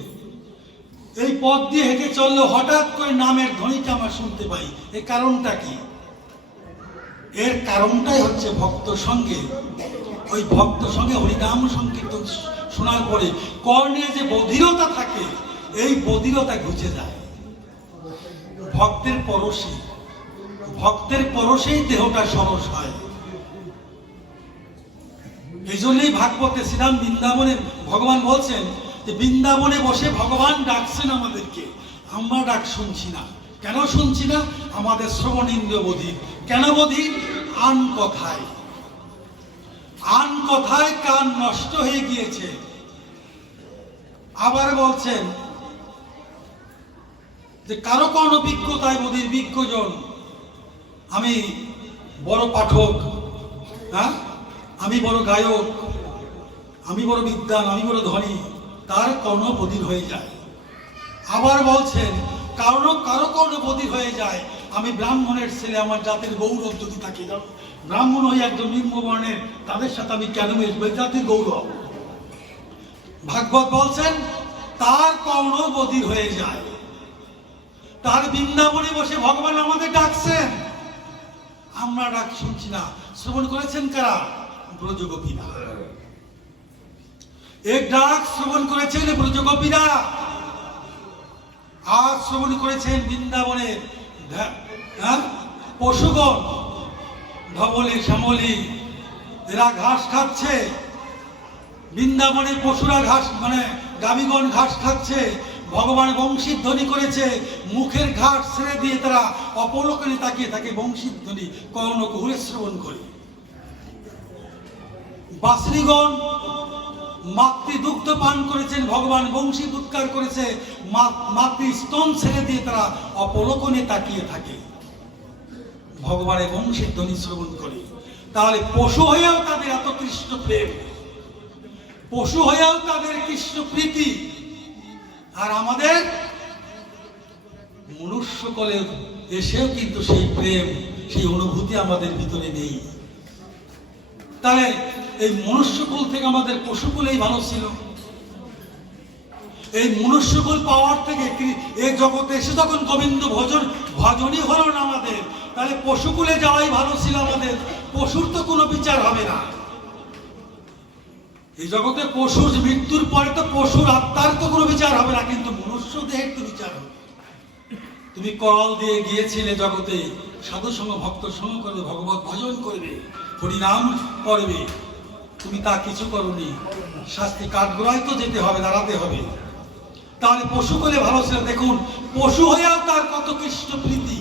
এই পথ দিয়ে হেঁটে চললে হঠাৎ করে নামের ধ্বনিটা আমরা শুনতে পাই। এর কারণটা কি? এর কারণটাই হচ্ছে ভক্ত সঙ্গে। ওই ভক্ত সঙ্গে হরিনাম সংকীর্তন শোনার পরে কর্ণে যে বধিরতা থাকে, এই বধিরতা ঘুচে যায়। ভক্তের পরশেই দেহটা সরস হয়। এই জন্যই ভাগবতে শ্রীরাম বৃন্দাবনে ভগবান বলছেন যে বৃন্দাবনে বসে ভগবান ডাকছেন আমাদেরকে, আমরা ডাক শুনছি না। কেন শুনছি না? আমাদের শ্রবণ ইন্দ্রিয় বধির। কেন বধির? আন কথায় কান নষ্ট হয়ে গিয়েছে। আবার বলছেন যে কারো কোনো বিজ্ঞতায় বধির বিজ্ঞজন। আমি বড় পাঠক, হ্যাঁ, আমি বড় গায়ক, আমি বড় বিদ্বান, আমি বড় ধনী, তার কর্ণ বধির হয়ে যায়। আবার বলছেন কারো কারো কর্ণ বধির হয়ে যায়, আমি ব্রাহ্মণের ছেলে, আমার জাতির গৌরব যদি থাকে, ব্রাহ্মণ হয়ে একজন নিম্ন বর্ণের, তাদের সাথে আমি কেন মিশবো, জাতির গৌরব। ভাগবত বলছেন তার কর্ণ বধির হয়ে যায়। তার বৃন্দাবনে বসে ভগবান আমাদের ডাকছেন, আমরা ডাক শুনছি না। শ্রবণ করেছেন কারা? ব্রজগোপীরা। এই ডাক শ্রবণ করেছেন ব্রজগোপীরা, আর শ্রবণ করেছেন বৃন্দাবনে পশুগণ, ধবলি শ্যামলি, এরা ঘাস খাচ্ছে। বৃন্দাবনে পশুরা ঘাস, মানে গাভীগণ ঘাস খাচ্ছে। ভগবান বংশীধ্বনি করেছে, মুখের ঘাস ছেড়ে দিয়ে তারা অপলকনে তাকিয়ে থাকে, বংশীধ্বনি কর্ণ কুহুরে শ্রবণ করে। বাসরিগণ মাতৃ দুগ্ধ পান করেছেন, ভগবান বংশী উৎকার করেছে, মাতৃ স্তন ছেড়ে দিয়ে তারা অপলকনে তাকিয়ে থাকে, ভগবানের বংশীর ধ্বনি শ্রবণ করে। তাহলে পশু হয়েও তাদের এত কৃষ্ণ প্রেম, পশু হয়েও তাদের কৃষ্ণ প্রীতি, আর আমাদের মনুষ্যকলে এসেও কিন্তু সেই প্রেম, সেই অনুভূতি আমাদের ভিতরে নেই। তাহলে এই মনুষ্যকুল থেকে আমাদের পশুকুলেই ভালো ছিল। এই মনুষ্যকুল পাওয়ার থেকে এই জগতে এসে যখন গোবিন্দ ভজনই হলো না আমাদের, তাহলে পশুকুলে যাওয়াই ভালো ছিল আমাদের। পশুর তো কোনো বিচার হবে না এই জগতে, পশুর মৃত্যুর পরে তো পশুর আত্মার তো কোনো বিচার হবে না, কিন্তু মনুষ্য দেহের তো বিচার হবে। তুমি কল দিয়ে গিয়েছিলে জগতে, সাধু সঙ্গ ভক্ত সঙ্গ করবে, ভগবত ভজন করবে, হরিনাম করবে, তুমি তা কিছু করোনি। শাস্তি কাঠগড়ায় তো যেতে হবে, দাঁড়াতে হবে। তাহলে পশু বলে ভালো ছিল। দেখুন, পশু হয়েও তার কত কৃষ্ণ প্রীতি,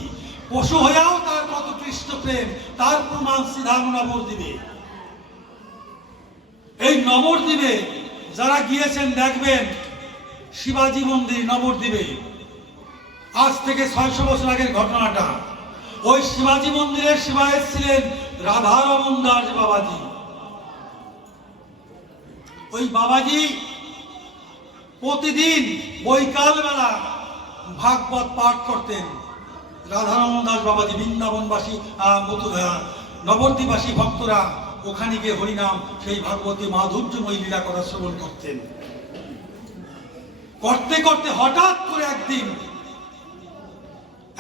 পশু হয়েও তার কত কৃষ্ণ প্রেম, তার প্রমাণ সিদ্ধান্ত নবদ্বীপে। এই নবদ্বীপে যারা গিয়েছেন দেখবেন, শিবাজি মন্দির নবদ্বীপে, আজ থেকে 600 বছর আগের ঘটনাটা। ওই শিবাজি মন্দিরের শিবায় ছিলেন রাধারমণ দাস বাবাজি। ওই বাবাজি প্রতিদিন বৈকাল বেলা ভাগবত পাঠ করতেন। রাধারমণ দাস বাবাজি, বৃন্দাবনবাসী নবদ্বীপবাসী ভক্তরা ওখানে গিয়ে হরিনাম, সেই ভাগবতী মাধুর্যময় লীলা কথা শ্রবণ করতেন। করতে করতে হঠাৎ করে একদিন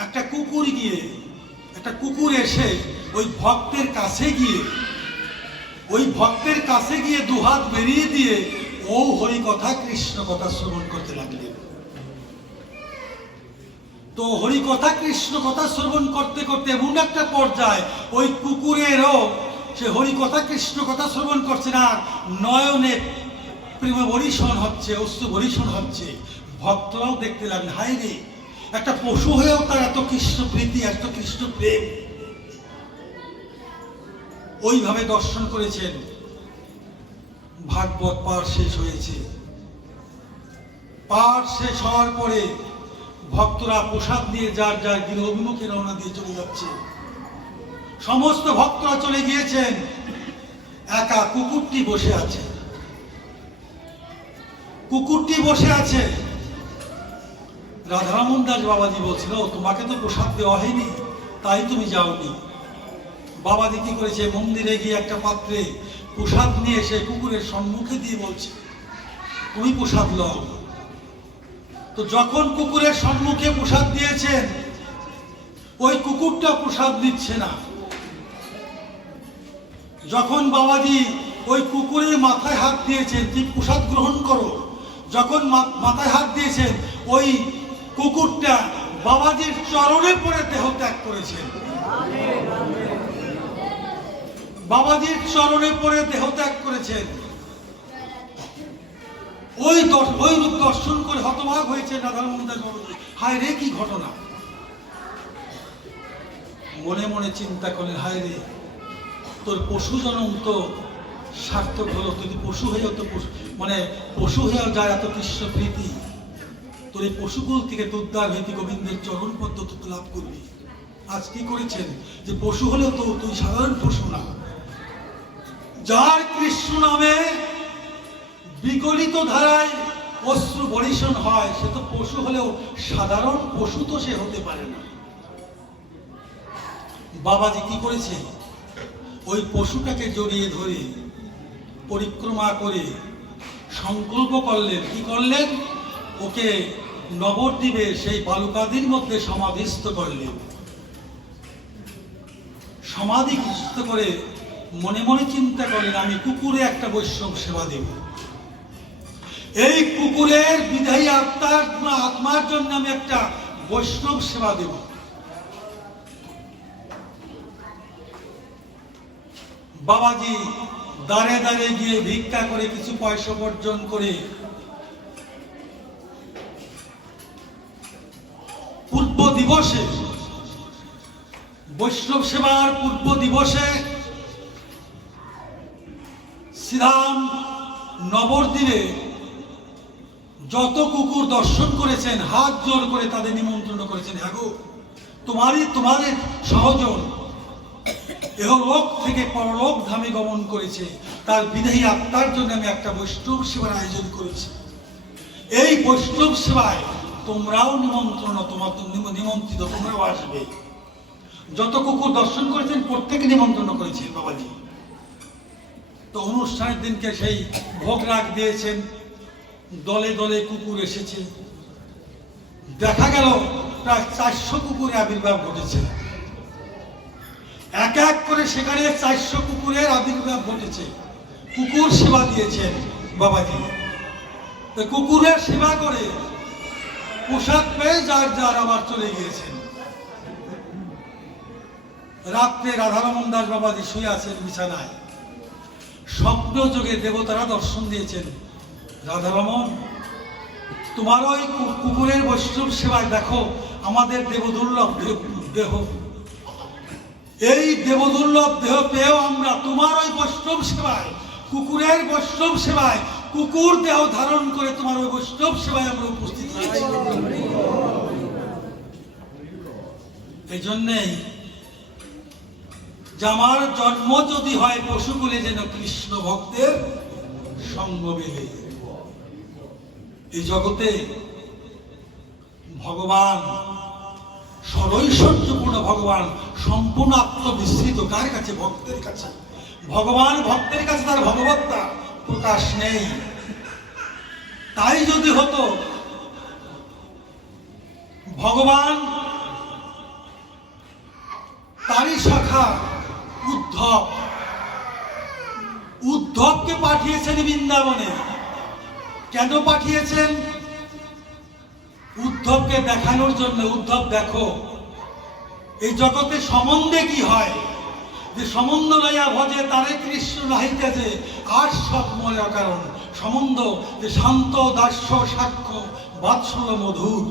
একটা কুকুর এসে ওই ভক্তের কাছে গিয়ে দুহাত বেরিয়ে দিয়ে ও হরি কথা কৃষ্ণ কথা শ্রবণ করতে লাগলেন। তো হরি কথা কৃষ্ণ কথা শ্রবণ করতে করতে এমন একটা পর্যায়ে ওই কুকুরেরও সে হরি কথা কৃষ্ণ কথা শ্রবণ করছে না, নয়নে প্রেম বরিশন হচ্ছে, অশ্রু বরিশন হচ্ছে। ভক্তরাও দেখতে লাগলেন, হায় রে, একটা পশু হয়েও তার এত কৃষ্ণ প্রীতি, এত কৃষ্ণ প্রেম। ওইভাবে দর্শন করেছেন। ভাগবত পাঠ শেষ হয়েছে। পাঠ শেষ হওয়ার পরে ভক্তরা প্রসাদ নিয়ে যার যার গৃহ অভিমুখে রওনা দিয়ে চলে যাচ্ছে। সমস্ত ভক্তরা চলে গিয়েছেন, একা কুকুরটি বসে আছে। রাধারমণ দাস বাবাজি বলছিল, তোমাকে তো প্রসাদ দেওয়া হয়নি, তাই তুমি যাওনি। বাবাজি কি করেছে, মন্দিরে গিয়ে একটা পাত্রে প্রসাদ নিয়ে এসে কুকুরের সম্মুখে দিয়ে বলছে, তুমি প্রসাদ লও। তো যখন কুকুরের সম্মুখে প্রসাদ দিয়েছেন, ওই কুকুরটা প্রসাদ দিচ্ছে না। যখন বাবাজি ওই কুকুরের মাথায় হাত দিয়েছেন, তুমি প্রসাদ গ্রহণ করো, যখন মাথায় হাত দিয়েছেন, ওই কুকুরটা বাবাজির চরণে পড়ে দেহ ত্যাগ করেছেন। বাবাজির চরণে পড়ে দেহ ত্যাগ করেছেন। ওই রূপ দর্শন করে হতবাক হয়েছে রাধারমণ দাস বাবাজি, হায় রে কি ঘটনা। মনে মনে চিন্তা করলেন, হায় রে, তোর পশু জন্ম তো সার্থক হলো। তুই পশু হয়েও তো পশু হয়েও যায় এত কৃষ্ণ প্রীতি, তোর এই পশুকুল থেকে উদ্ধার হইতে গোবিন্দের চরণ পদ্ধতি লাভ করবি। আজ কি করেছেন, যে পশু হলেও তো তুই সাধারণ পশু না, যার কৃষ্ণ নামে বিগলিত ধারায় অশ্রু বরিশন হয়, সে তো পশু হলেও সাধারণ পশু তো সে হতে পারে না। বাবাজি কি করেছে? ওই পশুটাকে জড়িয়ে ধরে পরিক্রমা করে সংকল্প করলেন। কি করলেন? ওকে নবদ্বীপে সেই বালুকাদির মধ্যে সমাধিস্থ করলেন। সমাধিস্থ করে মনে মনে চিন্তা করলেন, আমি কুকুরে একটা বৈষ্ণব সেবা দেব। এই কুকুরের বিধায়ী আত্মার জন্য আমি একটা বৈষ্ণব সেবা দেব। বাবাজি দাঁড়ে দাঁড়ে গিয়ে ভিক্ষা করে কিছু পয়সা উপার্জন করে পূর্ব দিবসে, বৈষ্ণব সেবার পূর্ব দিবসে শ্রীরাম নবদ্বীপে যত কুকুর দর্শন করেছেন হাত জোর করে তাদের নিমন্ত্রণ করেছেন, হ্যাগো তোমাদের সহজন এহলোক থেকে পরলোক ধামে গমন করেছে, তার বিদেহী আত্মার জন্য আমি একটা বৈষ্ণব সেবার আয়োজন করেছি। এই বৈষ্ণব সেবায় তোমরাও নিমন্ত্রিত, তোমরাও আসবে। যত কুকুর দর্শন করেছেন প্রত্যেকে নিমন্ত্রণ করেছেন বাবাজি। তো অনুষ্ঠানের দিনকে সেই ভোগ রাগ দিয়েছেন, দলে দলে কুকুর এসেছে। দেখা গেল প্রায় 400 কুকুরের আবির্ভাব ঘটেছে। এক এক করে সেখানে 400 কুকুরের আবির্ভাব ঘটেছে। কুকুর সেবা দিয়েছেন বাবাজি। তো কুকুরের সেবা করে পোশাক পেয়ে যার যার আবার চলে গিয়েছেন। রাত্রে রাধারমন দাস বাবাজি শুয়ে আছেন বিছানায়। স্বপ্ন যোগে দেবতারা দর্শন দিয়েছেন, রাধারমন তোমার ওই কুকুরের বৈষ্ণব সেবায় দেখো আমাদের দেবদুর্লভ দেহ, এই দেবদুর্লভ দেহ পেয়েও আমরা তোমার ওই বৈষ্ণব সেবায়, কুকুরের বৈষ্ণব সেবায়, কুকুর দেহ ধারণ করে তোমার ওই বৈষ্ণব সেবায় আমরা উপস্থিত হয়েছি। এই জন্যেই যে আমার জন্ম যদি হয় পশুকুলে যেন কৃষ্ণ ভক্তের সঙ্গ মেলে। এই জগতে ভগবান সরৈশ্বর্যপূর্ণ, ভগবান সম্পূর্ণ আত্মবিস্মৃত। কার কাছে? ভক্তের কাছে। ভগবান ভক্তের কাছে তার ভগবত্তা প্রকাশ নেই। তাই যদি হতো ভগবান তারই শাখা উদ্ধবকে পাঠিয়েছেন বৃন্দাবনে। কেন পাঠিয়েছেন? উদ্ধবকে দেখানোর জন্য, উদ্ধব দেখো এই জগতে সম্বন্ধে কি হয়, যে সম্বন্ধ লইয়া ভজে তারে কৃষ্ণ নাহিতেছে আর সব মনের কারণ। সম্বন্ধ যে শান্ত দাস্য সাক্ষ্য বাৎসল্য মধুর,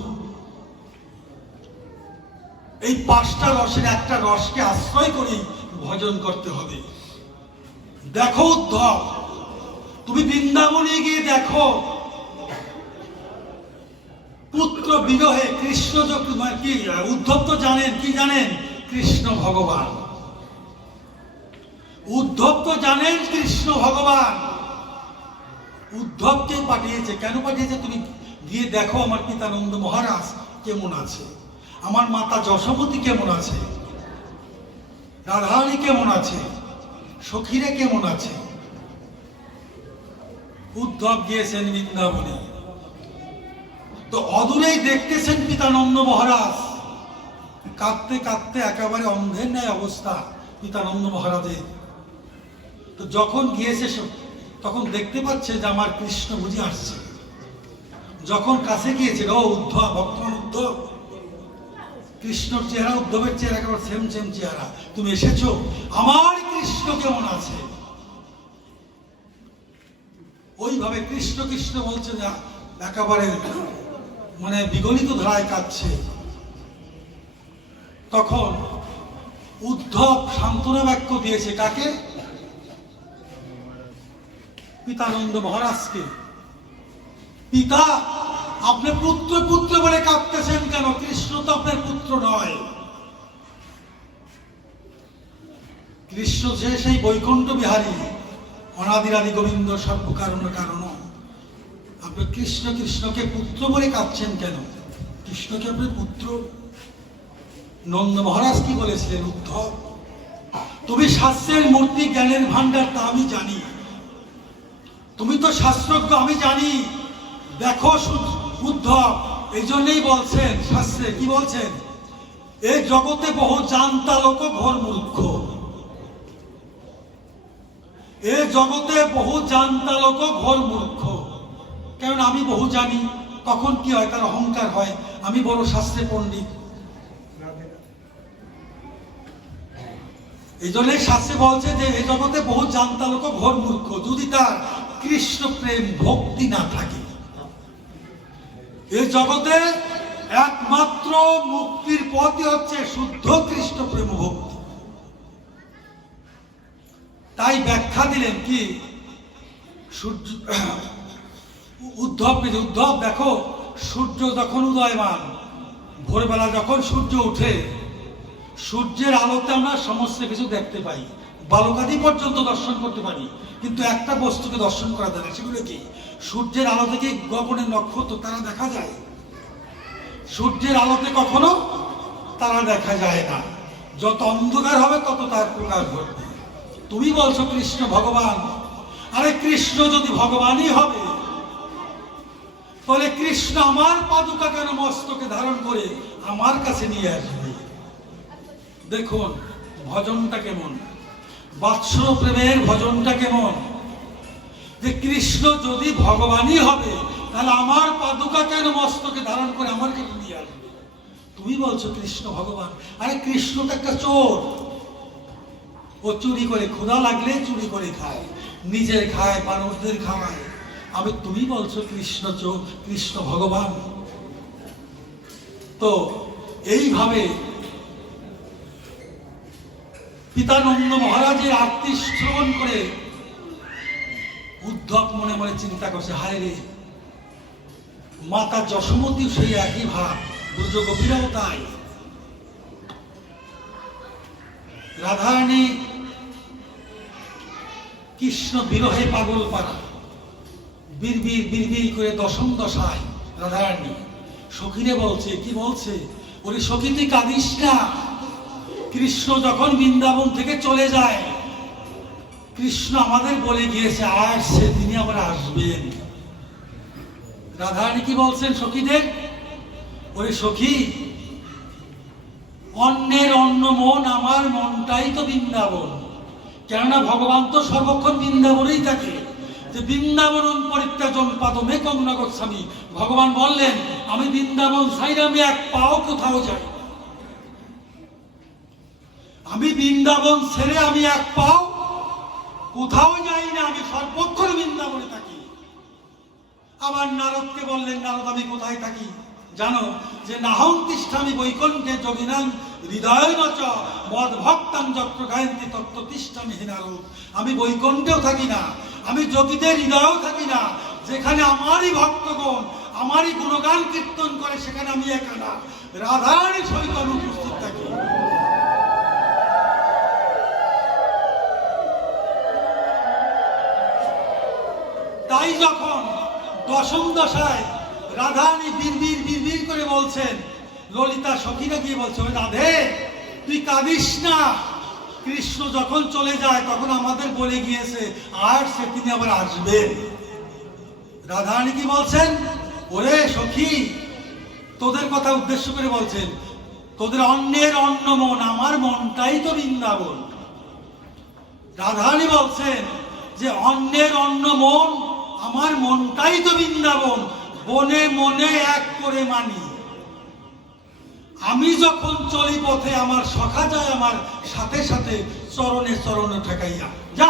এই 5টা রসের একটা রসকে আশ্রয় করে ভজন করতে হবে। দেখো উদ্ধব, তুমি বৃন্দাবনে গিয়ে দেখো পুত্র বিরহে কৃষ্ণ কি উদ্ধব তো জানেন, কি জানেন? কৃষ্ণ ভগবান। উদ্ধব তো জানেন কৃষ্ণ ভগবান। উদ্ধবকে পাঠিয়েছে। কেন পাঠিয়েছে? তুমি গিয়ে দেখো আমার পিতানন্দ মহারাজ কেমন আছে, আমার মাতা যশোমতী কেমন আছে, রাধারানী কেমন আছে, সখীরা কেমন আছে। উদ্ধব গিয়েছেন বৃন্দাবনে। তো অদূরেই দেখতেছেন পিতানন্দ মহারাজ কাঁদতে কাঁদতে একেবারে অন্ধের ন্যায় অবস্থা পিতানন্দ মহারাজের। তো যখন গিয়েছে তখন দেখতে পাচ্ছে যে আমার কৃষ্ণ বুঝি আসছে। যখন কাছে গিয়েছে, ও উদ্ধব, ভক্তমান উদ্ধব, কৃষ্ণর চেহারা উদ্ধবের চেহারা একেবারে সেম সেম চেহারা, তুমি এসেছো, আমার কৃষ্ণ কেমন আছে। ওইভাবে কৃষ্ণ কৃষ্ণ বলছে, না একেবারে মানে বিগলিত ধারায় কাঁদছে। তখন উদ্ধব সান্ত্বনা বাক্য দিয়েছে কাকে? পিতানন্দ মহারাজকে। পিতা, আপনি পুত্র পুত্র বলে কাঁদতেছেন কেন? কৃষ্ণ তো আপনার পুত্র নয়। কৃষ্ণ যে সেই বৈকুণ্ঠ বিহারী, অনাদিরাদি গোবিন্দ সর্বকারণ কারণ। আপনি কৃষ্ণ কৃষ্ণকে পুত্র বলে কাঁদছেন কেন? কৃষ্ণকে আপনি পুত্র? নন্দ মহারাজ কি বলেছিলেন? উদ্ধব, তুমি শাস্ত্রের মূর্তি, জ্ঞানের ভান্ডার, তা আমি জানি। তুমি তো শাস্ত্রজ্ঞ, আমি জানি। দেখো উদ্ধব, এই জন্যই বলছেন শাস্ত্রে, কি বলছেন? এই জগতে বহু জানতা লোক ঘোর মূর্খ। এ জগতে বহু জানতা লোক ঘোর মূর্খ। কারণ আমি বহু জানি, তখন কি হয়? তার অহংকার হয়, আমি বড় শাস্ত্রে পণ্ডিত। এই জন্য শাস্ত্রে বলছে যে এই জগতে বহু জানতা লোক ঘোর মূর্খ, যদি তার কৃষ্ণ প্রেম ভক্তি না থাকে। এই জগতে একমাত্র মুক্তির পথই হচ্ছে শুদ্ধ কৃষ্ণ প্রেম ভক্তি। তাই ব্যাখ্যা দিলেন কি সূর্য উদ্ধব, দেখো সূর্য যখন উদয়মান, ভোরবেলা যখন সূর্য ওঠে, সূর্যের আলোতে আমরা সমস্ত কিছু দেখতে পাই, বালুকাদি পর্যন্ত দর্শন করতে পারি, কিন্তু একটা বস্তুকে দর্শন করা যায় না। সেগুলো কি? সূর্যের আলো থেকে গগনের নক্ষত্র তারা দেখা যায়, সূর্যের আলোতে কখনো তারা দেখা যায় না। যত অন্ধকার হবে তত তার প্রকাশ ঘটবে। তুমি বলছো কৃষ্ণ ভগবান, আরে কৃষ্ণ যদি ভগবানই হবে, তাহলে কৃষ্ণ আমার পাদুকা কেন মস্তকে ধারণ করে আমার কাছে নিয়ে আসবে? দেখুন ভজনটা কেমন, বাৎসল্য প্রেমের ভজনটা কেমন, যে কৃষ্ণ যদি ভগবানই হবে, তাহলে আমার পাদুকা কেন মস্তকে ধারণ করে আমার কাছে নিয়ে আসবে? তুমি বলছো কৃষ্ণ ভগবান, আরে কৃষ্ণ তো একটা চোর, ও চুরি করে, ক্ষুধা লাগলে চুরি করে খায়, নিজের খায়, মানুষদের খাওয়ায়। তুমি বলছো কৃষ্ণ চোর, কৃষ্ণ ভগবান। তো এইভাবে পিতানন্দ মহারাজের আরতি শ্রবণ করে উদ্ধব মনে মনে চিন্তা করছে, হায় রে, মাতা যশোমতী সেই একই ভাব, দুর্য গোপীরাও তাই। রাধারানী কৃষ্ণ বিরহে পাগল পারা, বিড়বিড় বিড়বিড় করে দশম দশায় রাধারানী সখীরে বলছে, কি বলছে? ওরে সখী, তুই কাঁদিস না। কৃষ্ণ যখন বৃন্দাবন থেকে চলে যায়, কৃষ্ণ আমাদের বলে গিয়েছে আসছে, তিনি আবার আসবেন। রাধারানী কি বলছেন সখীদের? ওরে সখী, অন্যের অন্য মন, আমার মনটাই তো বৃন্দাবন। কেননা ভগবান তো সর্বক্ষণ বৃন্দাবনেই থাকে। যে বৃন্দাবন পরিত্যাজন পাদমে কংনা গচ্ছামি, ভগবান বললেন আমি বৃন্দাবন ছাইরে আমি এক পাও কোথাও যাই। আমি বৃন্দাবন ছেড়ে আমি এক পাও কোথাও যাই না, আমি সর্বক্ষণ বৃন্দাবনে থাকি। আবার নারদকে বললেন, নারদ আমি কোথায় থাকি জানো? যে নাহং তিষ্ঠামি বৈকুণ্ঠে যোগিনাং হৃদয় নচ মদ ভক্তাং যত্র গায়ন্তি তত্ত্ব তিষ্ঠামি হে নারদ। আমি বৈকুণ্ঠেও থাকি না, আমি যোগীদের হৃদয়েও থাকি না। যেখানে আমারই ভক্তগণ আমারই গুণগান কীর্তন করে, সেখানে আমি একা না, রাধারানীর সহিত আমি উপস্থিত থাকি। তাই যখন দশম দশায় রাধারানী বিড়বিড় বিড়বিড় করে বলছেন, ললিতা সখীরা গিয়ে বলছে, ওই রাধে তুই কাঁদিস না, কৃষ্ণ যখন চলে যায় তখন আমাদের বলে গিয়েছে আর সে তিনি আবার আসবেন। রাধারানী কি বলছেন? ওরে সখী, তোদের কথা উদ্দেশ্য করে বলছেন, তোদের অন্যের অন্য মন, আমার মনটাই তো বৃন্দাবন। রাধারানী বলছেন যে অন্যের অন্য মন, আমার মনটাই তো বৃন্দাবন, বনে মনে এক করে মানি। আমি যখন চলি পথে, আমার সখা যায় আমার সাথে সাথে, চরণে চরণে ঠেকাইয়া যা।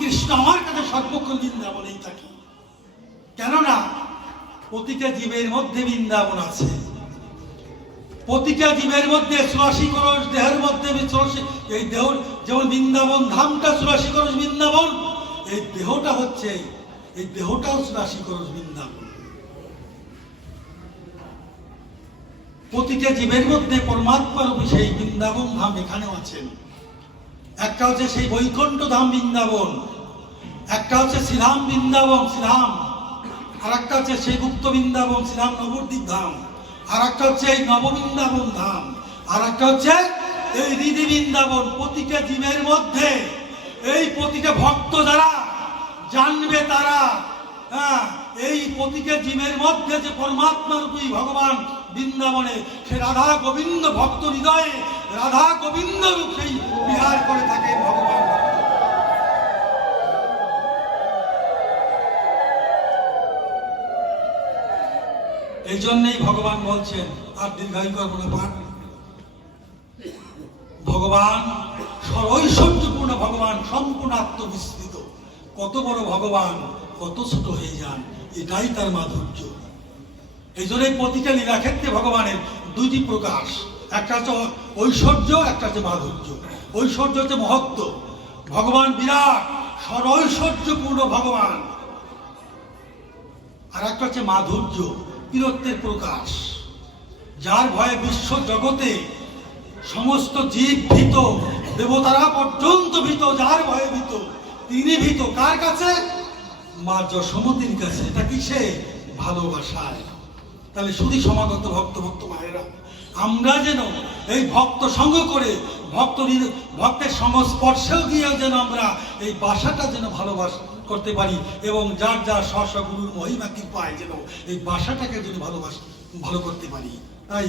কৃষ্ণ আমার কাছে সর্বক্ষণ বৃন্দাবনেই থাকি। কেননা প্রতিটা জীবের মধ্যে বৃন্দাবন আছে। প্রতিটা জীবের মধ্যে 84 ক্রোশ, দেহের মধ্যে 84, এই দেহ যেমন বৃন্দাবন ধামটা 84 ক্রোশ বৃন্দাবন, এই দেহটা হচ্ছে, এই দেহটাও 84 ক্রোশ বৃন্দাবন। প্রতিটা জীবের মধ্যে পরমাত্মা রূপী সেই বৃন্দাবন ধাম এখানেও আছেন। একটা হচ্ছে সেই বৈকুণ্ঠ ধাম বৃন্দাবন, একটা হচ্ছে শ্রীধাম বৃন্দাবন শ্রীধাম, আর একটা হচ্ছে সেই গুপ্ত বৃন্দাবন শ্রীধাম নবদ্বীপ ধাম, আর একটা হচ্ছে এই নববৃন্দাবন ধাম, আর একটা হচ্ছে এই হৃদি বৃন্দাবন। প্রতিটা জীবের মধ্যে এই প্রতিটা ভক্ত যারা জানবে তারা, হ্যাঁ, এই প্রতিটা জীবের মধ্যে যে পরমাত্মা রূপী ভগবান বৃন্দাবনে, সে রাধা গোবিন্দ ভক্ত হৃদয়ে রাধা গোবিন্দ রূপেই বিহার করে থাকে ভগবান। এই জন্যই ভগবান বলছেন, আর দীর্ঘায়ু করবো না পাঠ, ভগবান সরৈশ্বর্যপূর্ণ ভগবান, সম্পূর্ণ আত্মবিস্তৃত। কত বড় ভগবান কত ছোট হয়ে যান, এটাই তার মাধুর্য। এই জন্য প্রতিটা লীলা ক্ষেত্রে ভগবানের দুইটি প্রকাশ, একটা হচ্ছে ঐশ্বর্য, একটা হচ্ছে মাধুর্য। ঐশ্বর্য হচ্ছে মহত্ব, ভগবান বিরাট সরৈশ্বর্যপূর্ণ ভগবান, আর একটা হচ্ছে মাধুর্য, বীরত্বের প্রকাশ। যার ভয়ে বিশ্ব জগতে সমস্ত জীব ভীত, দেবতারা পর্যন্ত ভীত, যার ভয়ে ভীত তিনি ভীত। কার কাছে? মা যশোমতীর কাছে। এটা কিসে? ভালোবাসায়। তাহলে শুধু সমাগত ভক্ত মায়েরা, আমরা যেন এই ভক্ত সঙ্গ করে ভক্তের সংস্পর্শেও গিয়েও যেন আমরা এই বাসাটা যেন ভালোবাসা করতে পারি, এবং যার যার স্ব গুরুর মহিমা কৃপায় যেন এই বাসাটাকে যেন ভালো করতে পারি। তাই